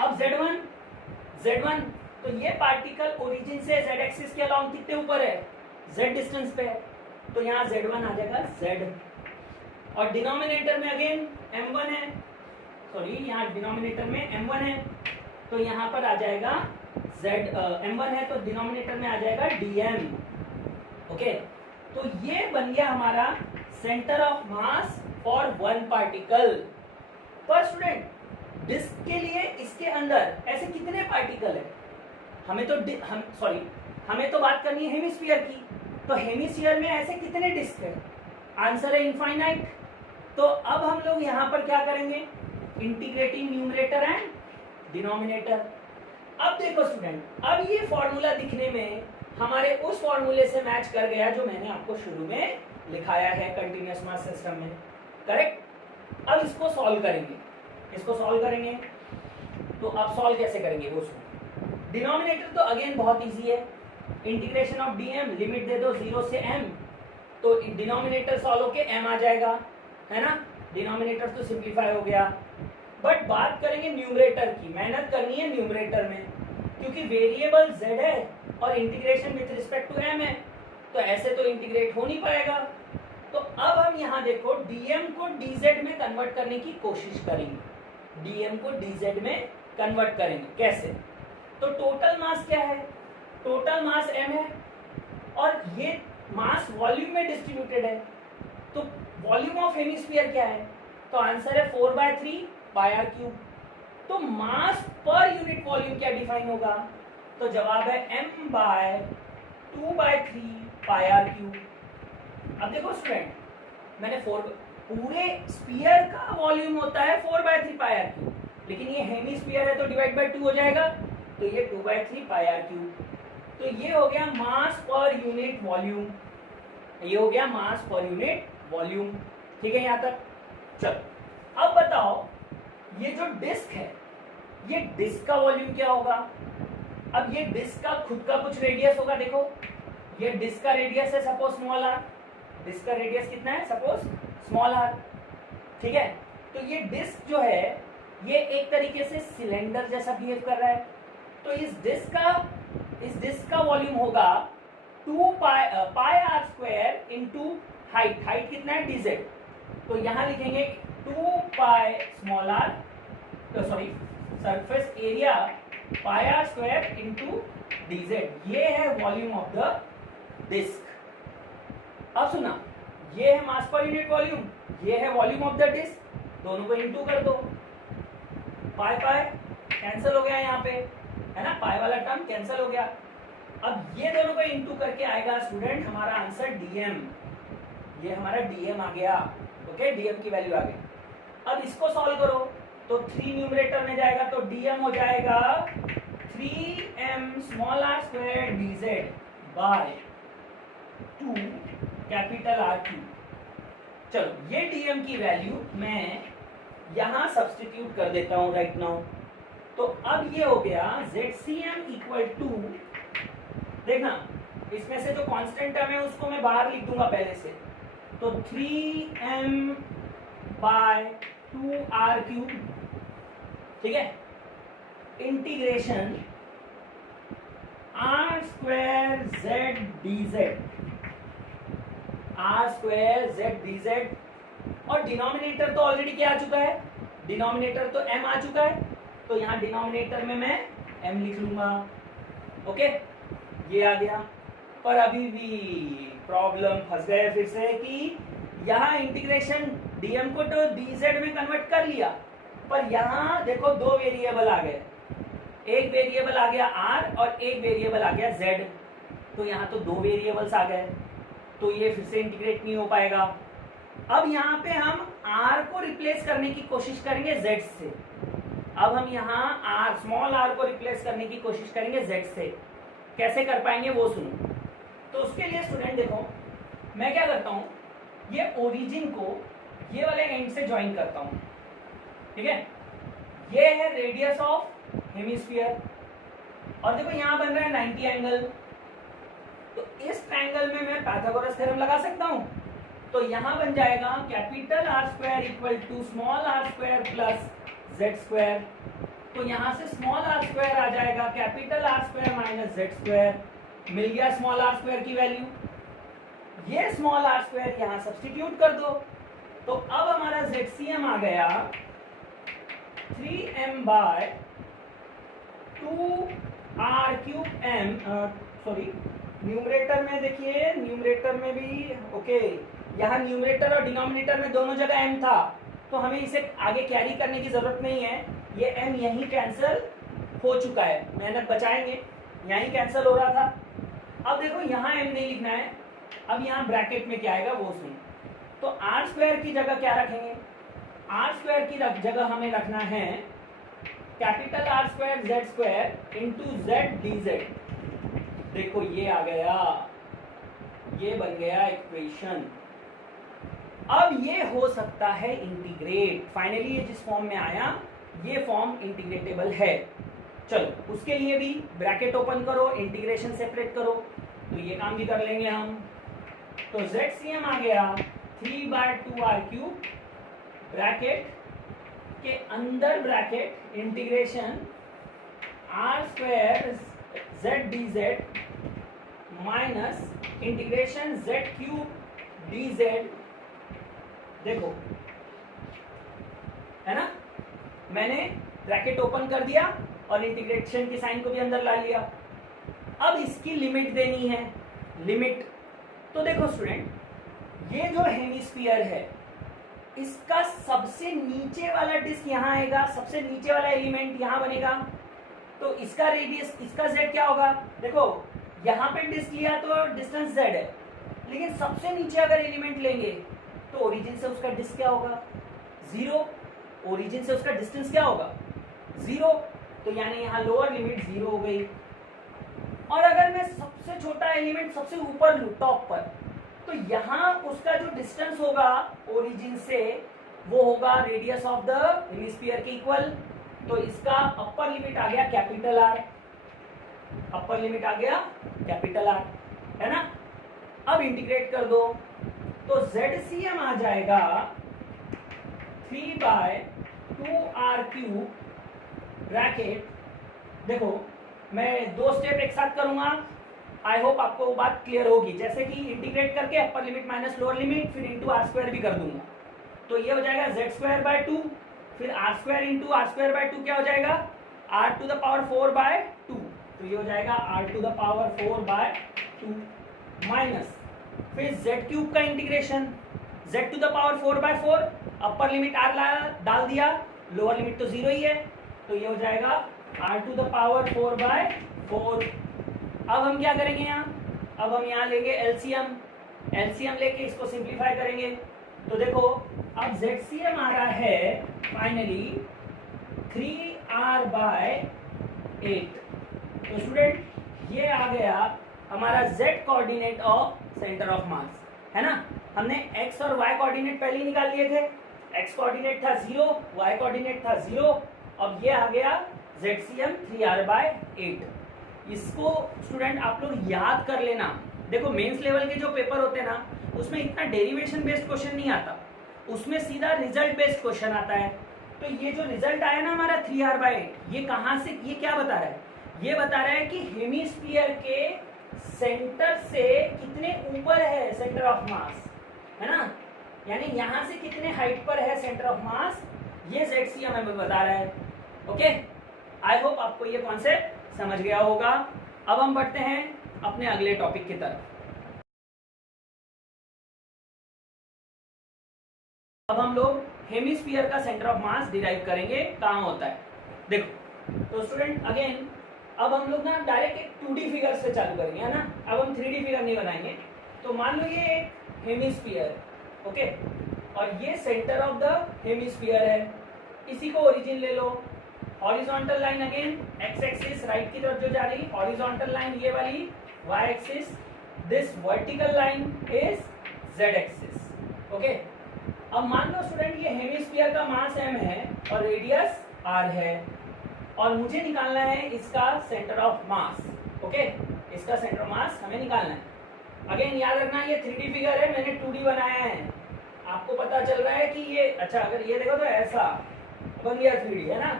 अब Z1, तो ये पार्टिकल ओरिजिन से z एक्सिस के अलाउंग कितने ऊपर है? z डिस्टेंस पे है, तो यहाँ Z1 आ जाएगा z, और डिनोमिनेटर में अगेन M1 है, सॉरी यहाँ डिनोमिनेटर में M1 है, तो यहाँ पर आ जाएगा M1 है तो डिनोमिनेटर में आ जाएगा dm। ओके, तो ये बन गया हमारा centre of mass for one particle. पर स्टूडेंट, डिस्क के लिए इसके अंदर ऐसे कितने पार्टिकल है? हमें तो बात करनी है हेमिस्फीयर की, तो हेमिस्फीयर में ऐसे कितने डिस्क है? आंसर है इनफाइनाइट। तो अब हम लोग यहाँ पर क्या करेंगे? Integrating numerator and denominator. अब देखो स्टूडेंट, अब ये फॉर्मूला दिखने में हमारे उस फॉर्मूले से मैच कर गया जो मैंने आपको शुरू में लिखाया है कंटिन्यूअस मास सिस्टम में, करेक्ट? अब इसको सॉल्व करेंगे, तो अब सॉल्व कैसे करेंगे वो सुनो। डिनोमिनेटर तो अगेन बहुत इजी है, इंटीग्रेशन ऑफ dm, लिमिट दे दो 0 से m, तो डिनोमिनेटर सॉल्व होके m आ जाएगा, है ना? डिनोमिनेटर तो सिंप्लीफाई हो गया। बट बात करेंगे न्यूमरेटर की, मेहनत करनी है न्यूमरेटर में, क्योंकि वेरिएबल z है और integration with respect to m है, तो ऐसे तो इंटीग्रेट हो नहीं पाएगा। तो अब हम यहाँ देखो dm को dz में कन्वर्ट करने की कोशिश करेंगे, dm को dz में कन्वर्ट करेंगे। कैसे? तो टोटल मास क्या है? टोटल मास m है, और ये मास वॉल्यूम में डिस्ट्रीब्यूटेड है, तो वॉल्यूम ऑफ हेमिस्फीयर क्या है? तो आंसर है 4/3 पाई क्यूब। तो मास पर यूनिट वॉल्यूम क्या डिफाइन होगा? तो जवाब है m/2/3 पाई क्यूब। अब देखो स्टूडेंट, मैंने पूरे स्फीयर का वॉल्यूम होता है 4/3 पाई क्यूब, लेकिन ये हेमिस्फीयर है तो डिवाइड बाय 2 हो जाएगा, तो ये 2/3 पाई क्यूब। तो ये हो गया मास पर यूनिट वॉल्यूम, ये हो गया मास पर यूनिट वॉल्यूम। ठीक है यहाँ तक? चलो अब बताओ, ये जो डिस्क है, ये डिस्क का वॉल्यूम क्या होगा? अब ये डिस्क का खुद का कुछ रेडियस होगा। देखो, ये डिस्क का रेडियस है सपोज स्मॉल r, डिस्क का रेडियस कितना है? सपोज स्मॉल r, ठीक है? तो ये डिस्क जो है ये एक तरीके से सिलेंडर जैसा बिहेव कर रहा है, तो इस डिस्क का वॉल्यूम होगा 2 पाई r स्क्वायर इंटू हाइट कितना है? dz, तो यहाँ लिखेंगे 2 पाई स्मॉल r, तो sorry surface area pi r square into dz, ये है वॉल्यूम ऑफ द डिस्क। अब सुना, ये है मास पर यूनिट वॉल्यूम, ये है वॉल्यूम ऑफ द डिस्क, दोनों को इंटू कर दो, पाई कैंसिल हो गया यहाँ पे, है ना? पाई वाला टर्म कैंसिल हो गया। अब ये दोनों को इंटू करके आएगा स्टूडेंट हमारा आंसर dm, ये हमारा dm आ गया, ओके, dm की वैल्यू आ गई। अब इसको सॉल्व करो तो 3 न्यूमरेटर में जाएगा तो dm हो जाएगा 3m small r square dz by 2 capital R cube. चलो ये dm की वैल्यू मैं यहां सब्स्टिट्यूट कर देता हूं राइट नाउ। तो अब ये हो गया ZCM इक्वल टू, देखना इसमें से जो कांस्टेंट टर्म है उसको मैं बाहर लिख दूंगा पहले से, तो 3m बाय 2r क्यूब, ठीक है, integration r square z dz, r square z dz, और डिनोमिनेटर तो ऑलरेडी क्या आ चुका है, डिनोमिनेटर तो m आ चुका है, तो यहां डिनोमिनेटर में मैं m लिख लूंगा, ओके, ये आ गया। पर अभी भी प्रॉब्लम फंस गए फिर से कि यहाँ इंटीग्रेशन dm को तो dz में कन्वर्ट कर लिया, पर यहाँ देखो दो वेरिएबल आ गए, एक वेरिएबल आ गया r और एक वेरिएबल आ गया z, तो यहाँ तो दो वेरिएबल्स आ गए, तो ये फिर से इंटीग्रेट नहीं हो पाएगा। अब यहाँ पे हम r को रिप्लेस करने की कोशिश करेंगे z से, अब हम यहाँ r स्मॉल r को रिप्लेस करने की कोशिश करेंगे z से, कैसे कर पाएंगे वो सुनो। तो उसके लिए स्टूडेंट देखो मैं क्या करता हूँ, ये ओरिजिन को ये वाले एंड से ज्वाइन करता हूँ, ठीक है, ये है रेडियस ऑफ हेमिस्फीयर, और देखो यहाँ बन रहा है 90 एंगल, तो इस ट्रायंगल में मैं पाइथागोरस थ्योरम लगा सकता हूँ, तो यहाँ बन जाएगा capital R square equal to small r square plus z square, तो यहाँ से स्मॉल r स्क्वायर आ जाएगा capital R square minus z square, मिल गया स्मॉल r स्क्वायर की वैल्यू, ये स्मॉल r स्क्वायर यहाँ सब्स्टिट्यूट कर दो, तो अब हमारा ZCM आ गया 3m by 2r cube m, sorry numerator में देखिए, न्यूमरेटर में भी ओके, यहाँ न्यूमरेटर और डिनोमिनेटर में दोनों जगह m था, तो हमें इसे आगे कैरी करने की जरूरत नहीं है, ये m यहीं कैंसिल हो चुका है, मेहनत बचाएंगे, यहीं कैंसिल हो रहा था। अब देखो यहाँ m नहीं लिखना है, अब यहाँ ब्रैकेट में क्या आएगा वो सुनो, तो r स्क्वायर की जगह क्या रखेंगे, r स्क्वायर की जगह हमें रखना है capital R square z square into z dz, देखो ये आ गया, ये बन गया इक्वेशन। अब ये हो सकता है इंटीग्रेट, फाइनली ये जिस फॉर्म में आया ये फॉर्म इंटीग्रेटेबल है। चलो उसके लिए भी ब्रैकेट ओपन करो, इंटीग्रेशन सेपरेट करो, तो ये काम भी कर लेंगे हम। तो ZCM आ गया 3 बाय 2r क्यूब, ब्रैकेट के अंदर bracket integration r square z dz minus integration z cube dz, देखो है ना, मैंने ब्रैकेट ओपन कर दिया और इंटीग्रेशन की साइन को भी अंदर ला लिया। अब इसकी लिमिट देनी है, लिमिट, तो देखो स्टूडेंट ये जो हेमिस्फीयर है इसका सबसे नीचे वाला डिस्क यहाँ आएगा, सबसे नीचे वाला एलिमेंट यहाँ बनेगा, तो इसका रेडियस, इसका z क्या होगा, देखो यहाँ पे डिस्क लिया तो डिस्टेंस z है, लेकिन सबसे नीचे अगर एलिमेंट लेंगे तो ओरिजिन से उसका डिस्क क्या होगा, 0, ओरिजिन से उसका डिस्टेंस क्या होगा 0, तो यानी यहाँ लोअर लिमिट 0 हो गई। और अगर मैं सबसे छोटा एलिमेंट सबसे ऊपर लूँ टॉप पर, तो यहाँ उसका जो डिस्टेंस होगा ओरिजिन से वो होगा रेडियस ऑफ द हेमिस्फीयर के इक्वल, तो इसका अपर लिमिट आ गया कैपिटल R, अपर लिमिट आ गया कैपिटल R, है ना। अब इंटीग्रेट कर दो तो ZCM आ जाएगा 3 बाय 2r क्यूब, ब्रैकेट, देखो मैं दो स्टेप एक साथ करूंगा, आई होप आपको वो बात क्लियर होगी, जैसे कि इंटीग्रेट करके अपर लिमिट माइनस लोअर लिमिट फिर इंटू r स्क्वायर भी कर दूंगा, तो ये हो जाएगा z स्क्वायर बाय 2, फिर r square into r square by 2 क्या हो जाएगा r to the power 4 by 2, तो ये हो जाएगा r to the power 4 by 2 minus फिर z क्यूब का integration z to the power 4 by 4, upper limit r डाल दिया, लोअर लिमिट तो 0 ही है, तो ये हो जाएगा r to the power 4 by 4। अब हम क्या करेंगे यहाँ, अब हम यहाँ लेंगे एलसीएम, एलसीएम लेके इसको सिंप्लीफाई करेंगे तो देखो अब ZCM आ रहा है फाइनली 3r/8। तो स्टूडेंट ये आ गया हमारा Z coordinate of centre of मास, है ना। हमने x और y कोऑर्डिनेट पहले ही निकाल लिए थे। x कोऑर्डिनेट था 0, y कोऑर्डिनेट था 0, अब ये आ गया ZCM 3r/8। इसको स्टूडेंट आप लोग याद कर लेना। देखो मेंस लेवल के जो पेपर होते हैं ना उसमें इतना डेरिवेशन बेस्ड क्वेश्चन नहीं आता, उसमें सीधा रिजल्ट बेस्ड क्वेश्चन आता है। तो ये जो रिजल्ट आया ना हमारा 3r/8, ये कहां से, ये क्या बता रहा है? ये बता रहा है कि हेमिस्फीयर के सेंटर से कितने ऊपर है सेंटर ऑफ मास, है ना, यानी यहां से कितने हाइट पर है सेंटर ऑफ मास, ये ZCM हमें बता रहा है। ओके, आई होप आपको ये कॉन्सेप्ट समझ गया होगा। अब हम बढ़ते हैं अपने अगले टॉपिक की तरफ। अब हम लोग हेमिस्फीयर का सेंटर ऑफ मास डिराइव करेंगे, कहाँ होता है। देखो तो स्टूडेंट अगेन अब हम लोग ना डायरेक्ट एक 2D फिगर से चालू करेंगे, है ना। अब हम 3D फिगर नहीं बनाएंगे। तो मान लो ये एक हेमिस्फीयर, ओके, और ये सेंटर ऑफ द हेमिस्फीयर है। इसी को ओरिजिन ले लो। Horizontal line again X axis right की तरफ जो जा रही, हॉरिजॉन्टल लाइन ये वाली Y axis, this vertical line is Z axis. Okay, अब मान लो स्टूडेंट ये हेमिस्फीयर का मास m है और रेडियस r है और मुझे निकालना है इसका सेंटर ऑफ मास। ओके, इसका सेंटर ऑफ मास हमें निकालना है। अगेन याद रखना ये 3D फिगर है, मैंने 2D बनाया है। आपको पता चल रहा है कि ये अच्छा, अगर ये देखो तो ऐसा बन गया 3D, है ना।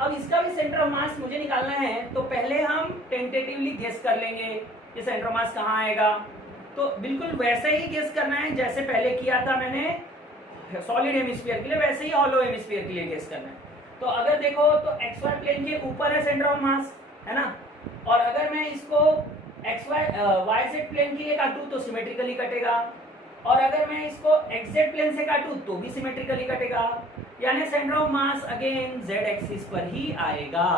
अब इसका भी सेंटर ऑफ मास मुझे निकालना है, तो पहले हम टेंटेटिवली गेस कर लेंगे कि सेंटर ऑफ मास कहाँ आएगा। तो बिल्कुल वैसे ही गेस करना है जैसे पहले किया था मैंने सॉलिड हेमिस्फीयर के लिए, वैसे ही हॉलो हेमिस्फीयर के लिए गेस करना है। तो अगर देखो तो XY प्लेन के ऊपर है सेंटर ऑफ मास, है ना, और अगर मैं इसको YZ प्लेन के लिए काटूं तो सिमेट्रिकली कटेगा, और अगर मैं इसको XZ प्लेन से काटूं तो भी सिमेट्रिकली कटेगा, यानी centre of mass again Z axis पर ही आएगा।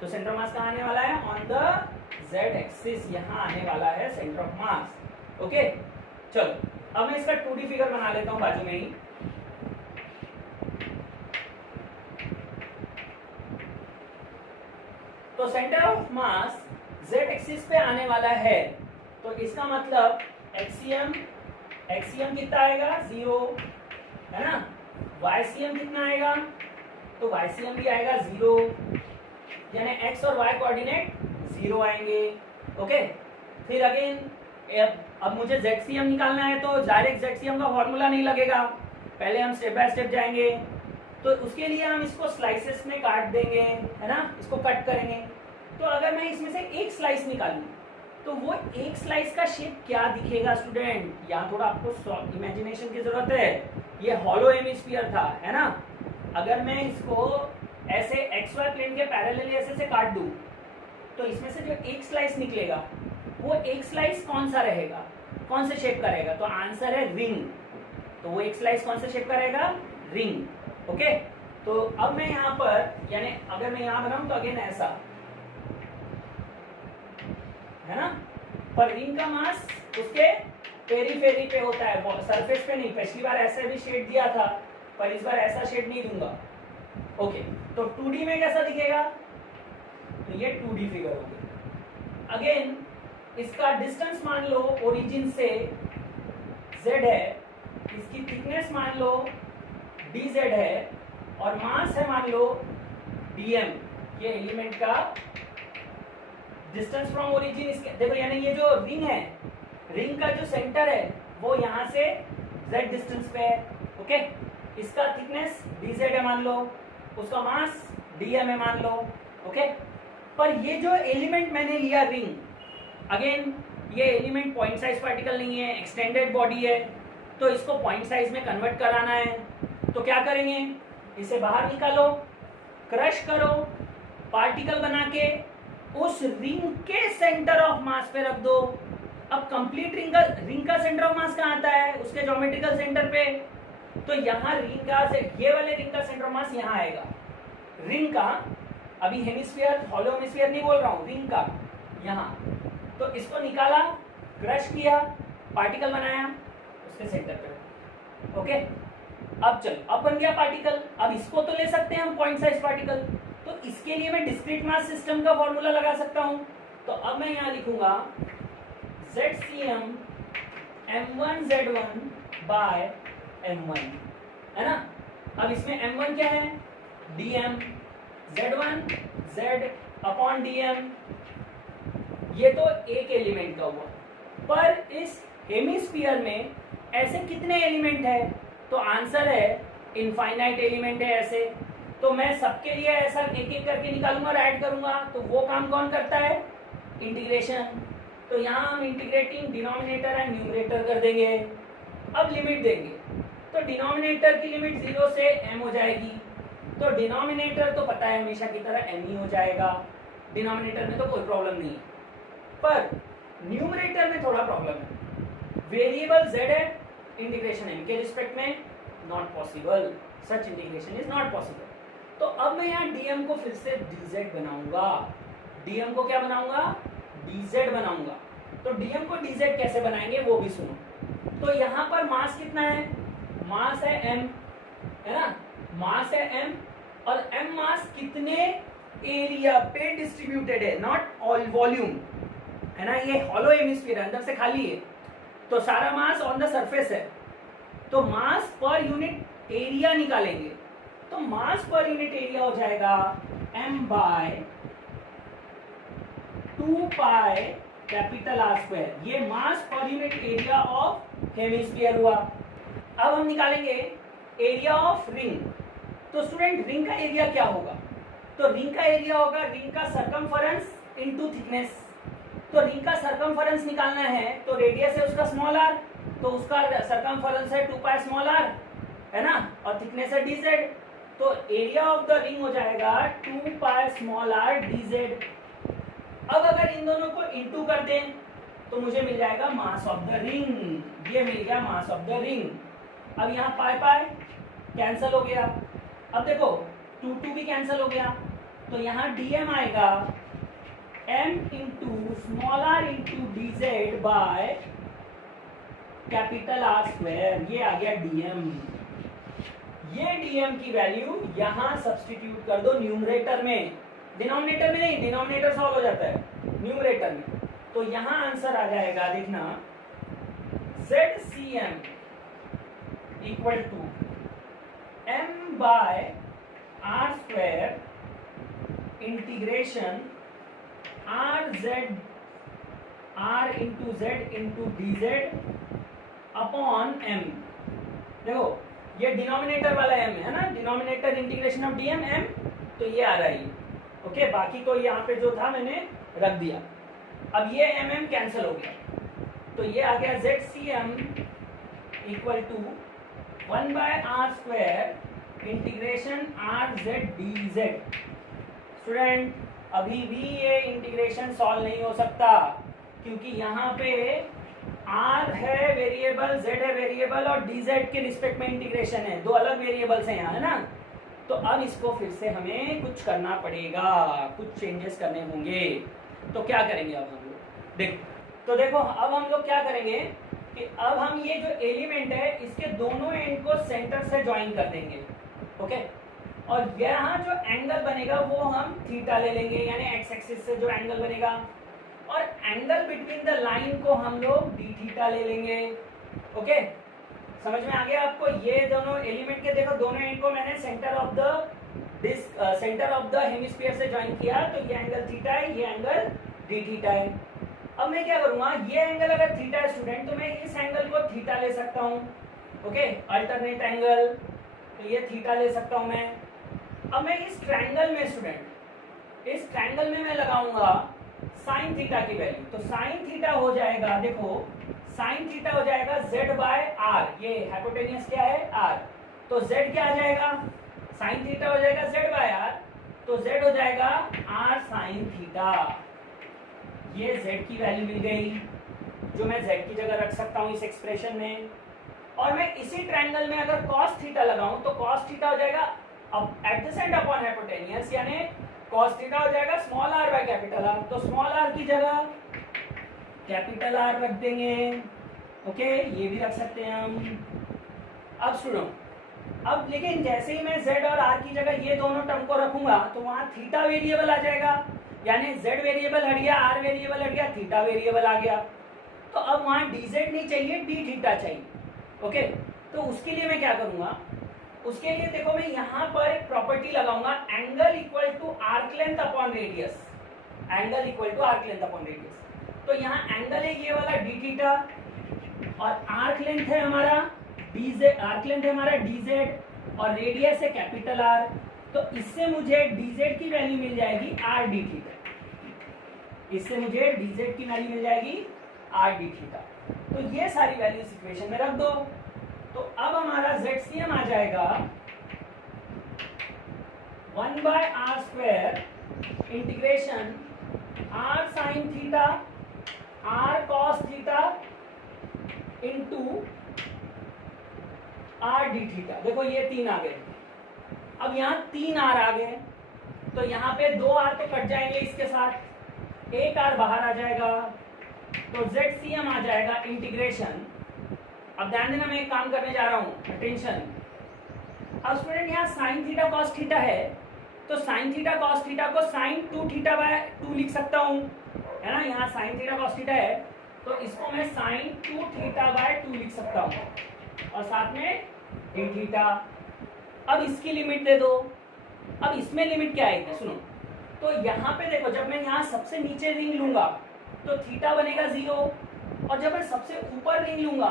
तो सेंटर ऑफ मास कहाँ आने वाला है? ऑन द Z एक्सिस, यहाँ आने वाला है सेंटर ऑफ मास। ओके, चलो अब मैं इसका 2D फिगर बना लेता हूँ बाजू में ही। तो centre of mass Z axis पे आने वाला है, तो इसका मतलब एक्सियम कितना आएगा? 0, है ना। YCM कितना आएगा? तो YCM भी आएगा 0, यानी x और y कोऑर्डिनेट 0 आएंगे। ओके, फिर अगेन अब मुझे ZCM निकालना है, तो डायरेक्ट ZCM का फॉर्मूला नहीं लगेगा, पहले हम स्टेप बाय स्टेप जाएंगे। तो उसके लिए हम इसको स्लाइसेस में काट देंगे, है ना, इसको कट करेंगे। तो अगर मैं इसमें से एक स्लाइस निकालूं तो वो एक स्लाइस का शेप क्या दिखेगा स्टूडेंट? यहाँ थोड़ा आपको इमेजिनेशन की जरूरत है। ये हॉलो हेमिस्फीयर था, है ना। अगर मैं इसको ऐसे XY प्लेन के पैरेलल ऐसे से काट दूं तो इसमें से जो एक स्लाइस निकलेगा वो एक स्लाइस कौन सा रहेगा, कौन से शेप का रहेगा? तो आंसर है रिंग। तो वो एक स्लाइस कौन से शेप का रहेगा? रिंग। ओके, तो अब मैं यहाँ पर, यानी अगर मैं यहाँ बनाऊं तो अगेन ऐसा, है ना, पर रिंग का मास उसके पेरीफेरी पे होता है, सरफेस पे नहीं। पिछली बार ऐसा भी शेड दिया था, पर इस बार ऐसा शेड नहीं दूंगा। ओके, तो 2D में कैसा दिखेगा? तो ये 2D फिगर होगी। अगेन इसका डिस्टेंस मान लो ओरिजिन से z है, इसकी थिकनेस मान लो dz है, और मास है मान लो dm, ये एलिमेंट का डिस्टेंस फ्रॉम ओरिजिन। इसके देखो, यानी ये जो रिंग है, रिंग का जो सेंटर है वो यहाँ से z डिस्टेंस पे है। ओके, इसका थिकनेस dz है मान लो, उसका मास dm है मान लो। ओके, पर ये जो एलिमेंट मैंने लिया रिंग, अगेन ये एलिमेंट पॉइंट साइज पार्टिकल नहीं है, एक्सटेंडेड बॉडी है, तो इसको पॉइंट साइज में कन्वर्ट कराना है। तो क्या करेंगे? इसे बाहर निकालो, क्रश करो, पार्टिकल बना के उस रिंग के सेंटर ऑफ मास पे रख दो। अब कंप्लीट रिंग का सेंटर ऑफ मास कहाँ आता है? उसके ज्योमेट्रिकल सेंटर पे। तो यहाँ रिंग का ये वाले रिंग का सेंटर ऑफ मास यहाँ आएगा। रिंग का, अभी हेमिस्फीयर हॉलो हेमिस्फीयर नहीं बोल रहा हूँ, रिंग का यहाँ। तो इसको निकाला, क्रश किया, पार्टिकल बनाया, उसके सेंटर पे रखा। ओके, अब चलो, अब बन गया पार्टिकल। अब इसको तो ले सकते हैं हम पॉइंट साइज पार्टिकल, तो इसके लिए मैं डिस्क्रीट मास सिस्टम का फॉर्मूला लगा सकता हूं। तो अब मैं यहां लिखूंगा ZCm m1z1 बाय m1, है ना। अब इसमें m1 क्या है, dm, z1 z upon dm, ये तो एक एलिमेंट का हुआ। पर इस हेमिस्फीयर में ऐसे कितने एलिमेंट है, तो आंसर है इनफाइनाइट एलिमेंट है ऐसे। तो मैं सबके लिए ऐसा एक एक करके निकालूंगा और ऐड करूंगा, तो वो काम कौन करता है, इंटीग्रेशन। तो यहाँ हम इंटीग्रेटिंग डिनोमिनेटर एंड न्यूमरेटर कर देंगे। अब लिमिट देंगे, तो डिनोमिनेटर की लिमिट 0 से m हो जाएगी, तो डिनोमिनेटर तो पता है हमेशा की तरह m ही हो जाएगा, डिनोमिनेटर में तो कोई प्रॉब्लम नहीं है। पर न्यूमरेटर में थोड़ा प्रॉब्लम है, वेरिएबल z है, इंटीग्रेशन m के रिस्पेक्ट में not possible, such integration is not possible. तो अब मैं यहाँ dm को फिर से dz बनाऊंगा, dm को क्या बनाऊंगा, dz बनाऊंगा। तो dm को dz कैसे बनाएंगे वो भी सुनो। तो यहाँ पर मास कितना है, मास है m, है ना, मास है m, और m मास कितने एरिया पे डिस्ट्रीब्यूटेड है, नॉट ऑल वॉल्यूम, है ना। ये हॉलो हेमिस्फीयर है, अंदर से खाली है, तो सारा मास ऑन द सरफेस है। तो मास पर यूनिट एरिया निकालेंगे, तो मास पर यूनिट एरिया हो जाएगा m by 2 pi capital R square. ये मास पर यूनिट एरिया ऑफ हेमिस्फीयर हुआ। अब हम निकालेंगे एरिया ऑफ रिंग। तो स्टूडेंट रिंग का एरिया क्या होगा, तो रिंग का एरिया होगा रिंग का सरकमफेरेंस इनटू थिकनेस। तो रिंग का सरकमफेरेंस निकालना है, तो रेडियस है उसका स्मॉल r, तो उसका सरकमफेरेंस है 2 पाई स्मॉल r, है ना, और थिकनेस है dz। तो एरिया ऑफ द रिंग हो जाएगा 2 पाई स्मॉल r dz। अब अगर इन दोनों को इनटू कर दें तो मुझे मिल जाएगा मास ऑफ द रिंग, ये मिल गया मास ऑफ द रिंग। अब यहाँ पाई पाई कैंसल हो गया, अब देखो 2 2 भी कैंसल हो गया, तो यहाँ dm आएगा m into small r into dz by capital R square, ये आ गया dm। ये dm की वैल्यू यहाँ सब्स्टिट्यूट कर दो न्यूमरेटर में, डिनोमिनेटर में नहीं, डिनोमिनेटर सॉल्व हो जाता है, न्यूमरेटर में। तो यहाँ आंसर आ जाएगा, देखना ZCm equal to m by R square integration R into z into dz upon m। देखो ये डिनोमिनेटर वाला m है ना, denominator integration of dm m, तो ये आ रहा है। ओके, बाकी को यहाँ पे जो था मैंने रख दिया। अब ये mm कैंसिल हो गया, तो ये आ गया ZCm equal to 1 by R square integration RZ dz। Student अभी भी ये इंटीग्रेशन सॉल्व नहीं हो सकता, क्योंकि यहाँ पे R है वेरिएबल, Z है वेरिएबल, और dz के रिस्पेक्ट में इंटीग्रेशन है, दो अलग वेरिएबल्स हैं यहाँ, है ना। तो अब इसको फिर से हमें कुछ करना पड़ेगा, कुछ चेंजेस करने होंगे। तो क्या करेंगे अब हम लोग, देखो अब हम लोग क्या करेंगे कि अब हम ये जो एलिमेंट है इसके दोनों एंड को सेंटर से ज्वाइन कर देंगे। ओके, और यहाँ जो एंगल बनेगा वो हम थीटा ले लेंगे, यानी एक्स एक्सिस से जो एंगल बनेगा, और एंगल बिटवीन द लाइन को हम लोग डी थीटा ले लेंगे। ओके, समझ में आ गया आपको। ये दोनों एलिमेंट के देखो दोनों एंड को मैंने सेंटर ऑफ द हेमिस्फीयर से ज्वाइन किया, तो ये एंगल थीटा है, ये एंगल डी थीटा है। अब मैं क्या करूंगा, ये एंगल अगर थीटा है स्टूडेंट, तो मैं इस एंगल को थीटा ले सकता हूँ। ओके, अल्टरनेट एंगल, तो ये थीटा ले सकता हूँ मैं। अब मैं इस ट्रायंगल में स्टूडेंट, इस ट्रायंगल में मैं लगाऊंगा साइन थीटा की वैल्यू, तो साइन थीटा हो जाएगा, देखो साइन थीटा हो जाएगा z बाय r, ये हाइपोटेनियस क्या है r, तो z क्या आ जाएगा, साइन थीटा हो जाएगा z बाय r, तो z हो जाएगा r साइन थीटा। ये z की वैल्यू मिल गई, जो मैं z की जगह रख सकता हूँ इस एक्सप्रेशन में। और मैं इसी ट्रायंगल में अगर cos थीटा लगाऊं, तो cos थीटा हो जाएगा एडजेसेंट अपॉन हाइपोटेनियस, यानी cos थीटा हो जाएगा small r by capital R, तो स्मॉल r की जगह कैपिटल R रख देंगे। ओके, ये भी रख सकते हैं हम। अब सुनो, अब लेकिन जैसे ही मैं z और r की जगह ये दोनों टर्म को रखूंगा तो वहां थीटा वेरिएबल आ जाएगा, यानी z वेरिएबल हट गया, r वेरिएबल हट गया, थीटा वेरिएबल आ गया। तो अब वहां dz नहीं चाहिए, d थीटा चाहिए। ओके, तो उसके लिए मैं क्या करूंगा, उसके लिए देखो मैं यहाँ पर एक प्रॉपर्टी लगाऊंगा, angle equal to arc length upon radius. Angle equal to arc length upon radius. तो यहाँ एंगल है ये वाला डी थीटा और आर्क लेंथ है हमारा dz, आर्क लेंथ है हमारा dz और रेडियस है कैपिटल R। तो इससे मुझे dz की वैल्यू मिल जाएगी r d थीटा। इससे मुझे dz की वैल्यू मिल जाएगी r d थीटा। तो ये सारी वैल्यूज इक्वेशन में रख दो। तो अब हमारा ZCM आ जाएगा 1/r² integration r sin theta r cos theta into r d theta. देखो ये 3 आ गए। अब यहाँ 3 r आ गए, तो यहाँ पे 2 r तो कट जाएंगे इसके साथ, 1 r बाहर आ जाएगा। तो ZCM आ जाएगा इंटीग्रेशन, अब ध्यान देना मैं एक काम करने जा रहा हूँ, अटेंशन। अब स्टूडेंट यहाँ साइन थीटा कॉस थीटा है, तो साइन थीटा कॉस थीटा को साइन 2 थीटा बाय 2 लिख सकता हूँ, है ना। यहाँ साइन थीटा कॉस थीटा है तो इसको मैं साइन 2 थीटा बाय 2 लिख सकता हूँ और साथ में डी थीटा। अब इसकी लिमिट दे दो। अब इसमें लिमिट क्या आएगी सुनो, तो यहाँ पे देखो जब मैं यहाँ सबसे नीचे रिंग लूंगा तो थीटा बनेगा 0 और जब मैं सबसे ऊपर रिंग लूंगा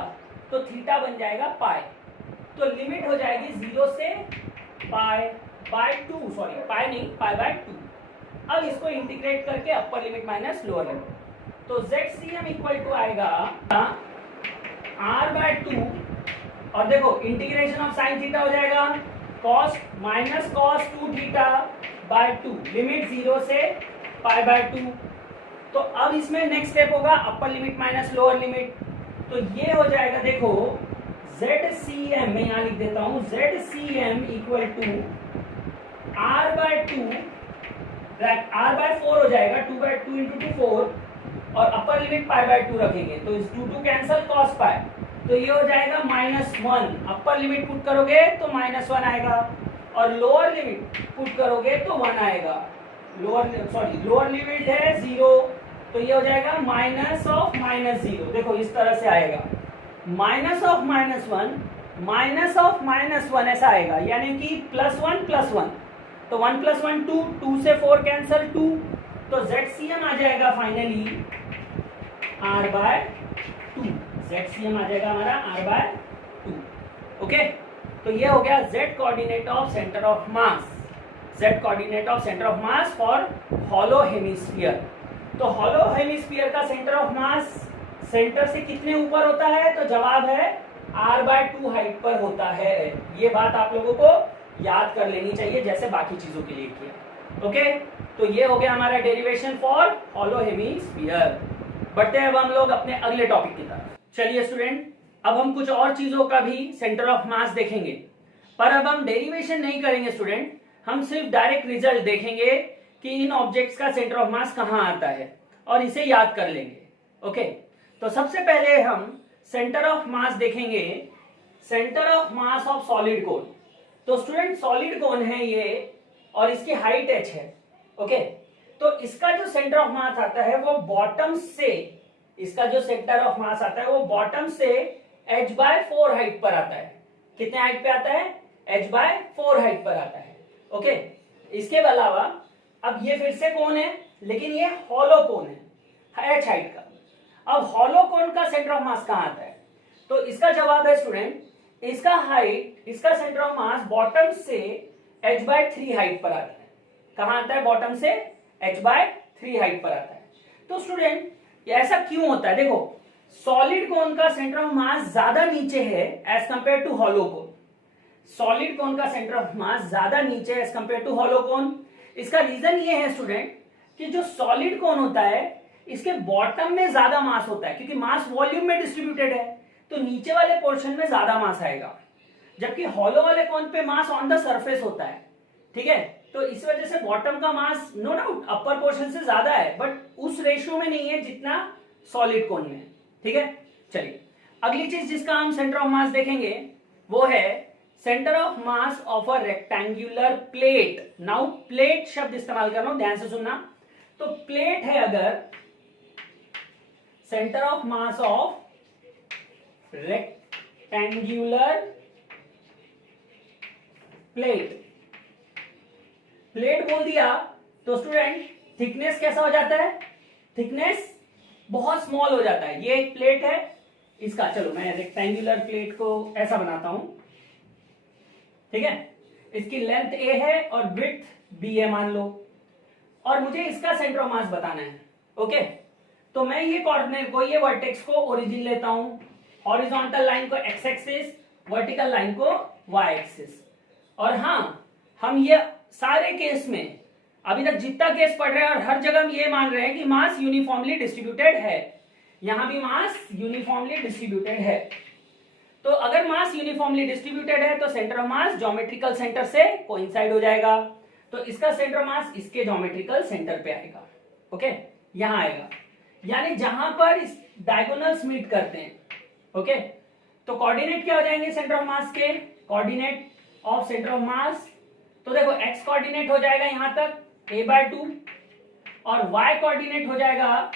तो थीटा बन जाएगा पाई। तो लिमिट हो जाएगी 0 से पाई बाय 2, सॉरी पाई नहीं, पाई बाय 2। अब इसको इंटीग्रेट करके अपर लिमिट माइनस लोअर लिमिट, तो ZCM इक्वल टू आएगा r/2 और देखो इंटीग्रेशन ऑफ साइन थीटा हो जाएगा cos minus cos 2 theta by 2, limit 0 से पाई बाय 2। तो अब इसमें नेक्स्ट स्टेप होगा अपर लिमिट माइनस लोअर लिमिट, तो ये हो जाएगा देखो ZCM, मैं यहाँ लिख देता हूँ ZCM equal to r/2, r/4 हो जाएगा, 2/2 इंटू 2 4 और अपर लिमिट पाई बाय 2 रखेंगे तो इस 2 कैंसल cos पाई, तो ये हो जाएगा -1। अपर लिमिट पुट करोगे तो -1 आएगा और लोअर लिमिट पुट करोगे तो 1 आएगा। लोअर लिमिट है 0, तो ये हो जाएगा माइनस ऑफ -0। देखो इस तरह से आएगा, माइनस ऑफ -1 माइनस ऑफ -1 ऐसा आएगा, यानी कि +1 +1, तो 1 + 1 2, 2 से 4 कैंसल 2, तो ZCM आ जाएगा फाइनली r/2। ZCM आ जाएगा हमारा r/2। ओके, तो ये हो गया Z coordinate of centre of mass, Z coordinate of centre of mass for hollow hemisphere. तो हॉलो हेमिस्फीयर का सेंटर ऑफ मास सेंटर से कितने ऊपर होता है, तो जवाब है r/2 हाइट पर होता है। ये बात आप लोगों को याद कर लेनी चाहिए जैसे बाकी चीजों के लिए किया। ओके, तो ये हो गया हमारा डेरिवेशन फॉर हॉलो हेमिस्फीयर। बढ़ते हैं अब हम लोग अपने अगले टॉपिक की तरफ। चलिए स्टूडेंट, अब हम कुछ और चीजों का भी सेंटर ऑफ मास देखेंगे, पर अब हम डेरिवेशन नहीं करेंगे स्टूडेंट, हम सिर्फ डायरेक्ट रिजल्ट देखेंगे कि इन ऑब्जेक्ट्स का सेंटर ऑफ मास कहां आता है और इसे याद कर लेंगे। ओके, तो सबसे पहले हम सेंटर ऑफ मास देखेंगे, centre of mass of solid कोन। तो स्टूडेंट सॉलिड कोन है ये और इसकी हाइट h है। ओके, तो इसका जो सेंटर ऑफ मास आता है वो बॉटम से, इसका जो सेंटर ऑफ मास आता है वो बॉटम से h/4 हाइट पर आता है। कितने हाइट पे आता है, h/4 हाइट पर आता है। ओके, इसके अलावा अब ये फिर से कोन है लेकिन ये हॉलो कोन है h हाइट का। अब हॉलो कोन का सेंटर ऑफ मास कहां आता है, तो इसका जवाब है स्टूडेंट, इसका हाइट, इसका सेंटर ऑफ मास बॉटम से h/3 हाइट पर आता है। कहां आता है, बॉटम से h/3 हाइट पर आता है। तो स्टूडेंट ऐसा क्यों होता है, देखो सॉलिड कोन का सेंटर ऑफ मास ज्यादा नीचे है as compare to hollow cone. Solid cone का सेंटर ऑफ मास ज्यादा नीचे as compare to hollow cone. इसका रीजन ये है स्टूडेंट कि जो सॉलिड कोन होता है इसके बॉटम में ज्यादा मास होता है, क्योंकि मास वॉल्यूम में डिस्ट्रीब्यूटेड है तो नीचे वाले पोर्शन में ज्यादा मास आएगा, जबकि हॉलो वाले कोन पे मास ऑन द सरफेस होता है। ठीक है, तो इस वजह से बॉटम का मास नो डाउट अपर पोर्शन से ज्यादा है, बट उस रेशियो में नहीं है जितना सॉलिड कोन में। ठीक है, चलिए अगली चीज जिसका हम सेंटर ऑफ मास देखेंगे वो है centre of mass of a rectangular plate. Now plate शब्द इस्तेमाल कर रहा हूं, ध्यान से सुनना। तो प्लेट है अगर centre of mass of rectangular plate, plate बोल दिया तो स्टूडेंट थिकनेस कैसा हो जाता है, थिकनेस बहुत स्मॉल हो जाता है। ये एक प्लेट है इसका, चलो मैं रेक्टेंगुलर प्लेट को ऐसा बनाता हूं, ठीक है। इसकी लेंथ ए है और विड्थ बी है मान लो, और मुझे इसका सेंटर ऑफ मास बताना है। ओके, तो मैं ये कोऑर्डिनेट को, ये वर्टेक्स को ओरिजिन लेता हूं, हॉरिजॉन्टल लाइन को एक्स एक्सिस, वर्टिकल लाइन को वाई एक्सिस। और हाँ, हम ये सारे केस में अभी तक जितना केस पढ़ रहे हैं और हर जगह हम ये मान रहे हैं कि मास यूनिफॉर्मली डिस्ट्रीब्यूटेड है। यहां भी मास यूनिफॉर्मली डिस्ट्रीब्यूटेड है। तो अगर मास यूनिफॉर्मली डिस्ट्रीब्यूटेड है तो centre of mass geometrical centre से कोइंसाइड हो जाएगा। तो इसका सेंटर ऑफ मास इसके ज्योमेट्रिकल सेंटर पे आएगा। ओके, यहां आएगा, यानी जहां पर इस डायगोनल्स मीट करते हैं। ओके, तो कोऑर्डिनेट क्या हो जाएंगे सेंटर ऑफ मास के, कोऑर्डिनेट ऑफ सेंटर ऑफ मास। तो देखो एक्स कोऑर्डिनेट हो जाएगा यहां तक a/2 और y कोऑर्डिनेट हो जाएगा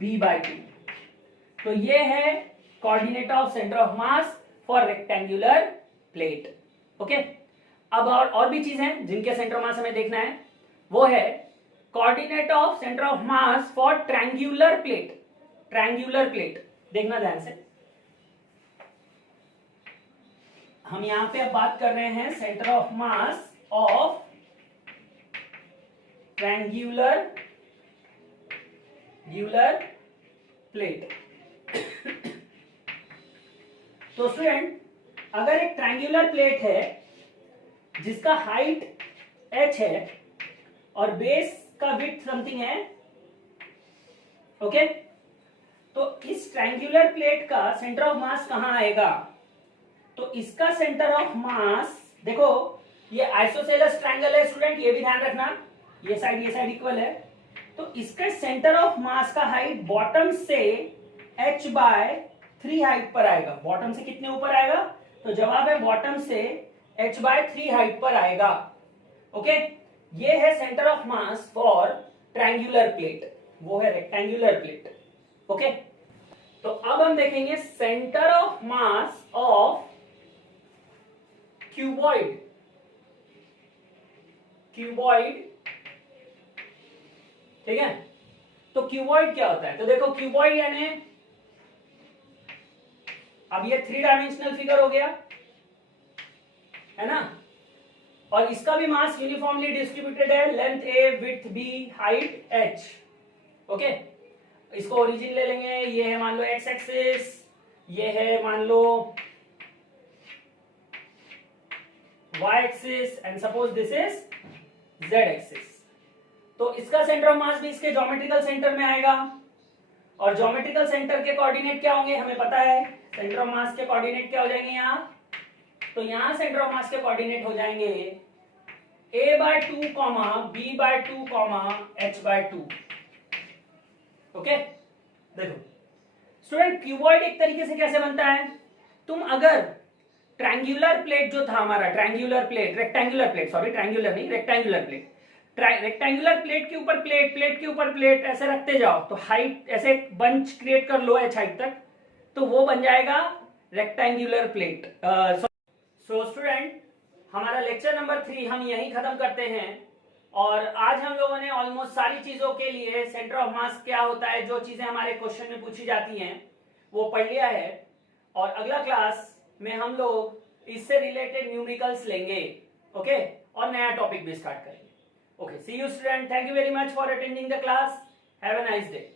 b/2। तो ये है coordinate of centre of mass for rectangular plate. Okay, अब और भी चीज हैं जिनके सेंटर ऑफ मास हमें देखना है, वो है coordinate of centre of mass for triangular plate. Triangular plate देखना ध्यान से, हम यहां पे अब बात कर रहे हैं centre of mass of triangular plate. तो स्टूडेंट अगर एक ट्रायंगुलर प्लेट है जिसका हाइट h है और बेस का विड्थ समथिंग है, ओके, तो इस ट्रायंगुलर प्लेट का सेंटर ऑफ मास कहां आएगा, तो इसका सेंटर ऑफ मास, देखो ये आइसोसेलेस ट्रायंगल है स्टूडेंट, ये भी ध्यान रखना, ये साइड इक्वल है। तो इसका सेंटर ऑफ मास का हाइट बॉटम से h/3 हाइट पर आएगा। बॉटम से कितने ऊपर आएगा, तो जवाब है बॉटम से h/3 हाइट पर आएगा। ओके, ये है centre of mass for triangular plate, वो है रेक्टेंगुलर प्लेट। ओके, तो अब हम देखेंगे centre of mass of cuboid. Cuboid, ठीक है। तो क्यूबॉइड क्या होता है, तो देखो क्यूबॉइड यानी अब ये 3 डायमेंशनल फिगर हो गया है ना, और इसका भी मास यूनिफॉर्मली डिस्ट्रीब्यूटेड है, length a, width b, height h। Okay, इसको ओरिजिन ले लेंगे, ये है मान लो x एक्सिस, ये है मान लो y axis, and suppose this is z axis. तो इसका सेंटर ऑफ मास भी इसके ज्योमेट्रिकल सेंटर में आएगा, और ज्योमेट्रिकल सेंटर के कोऑर्डिनेट क्या होंगे हमें पता है, सेंटर ऑफ मास के कोऑर्डिनेट क्या हो जाएंगे यहाँ, तो यहां सेंटर ऑफ मास के कोऑर्डिनेट हो जाएंगे a/2, b/2, h/2। ओके, देखो स्टूडेंट क्यूबॉइड एक तरीके से कैसे बनता है, तुम अगर ट्रायंगुलर प्लेट जो था हमारा, triangular plate, rectangular plate, sorry triangular नहीं, रेक्टेंगुलर प्लेट, रेक्टेंगुलर प्लेट के ऊपर प्लेट, प्लेट के ऊपर प्लेट ऐसे रखते जाओ, तो हाइट ऐसे बंच क्रिएट कर लो h हाइट तक, तो वो बन जाएगा रेक्टेंगुलर प्लेट। सो स्टूडेंट हमारा लेक्चर नंबर 3 हम यहीं खत्म करते हैं, और आज हम लोगों ने ऑलमोस्ट सारी चीजों के लिए सेंटर ऑफ मास क्या होता है, जो चीजें हमारे क्वेश्चन में पूछी जाती हैं वो पढ़ लिया है, और अगला क्लास में हम लोग इससे रिलेटेड न्यूमेरिकल्स लेंगे। ओके, और नया टॉपिक भी स्टार्ट करेंगे। Okay, see you student, thank you very much for attending the class, have a nice day.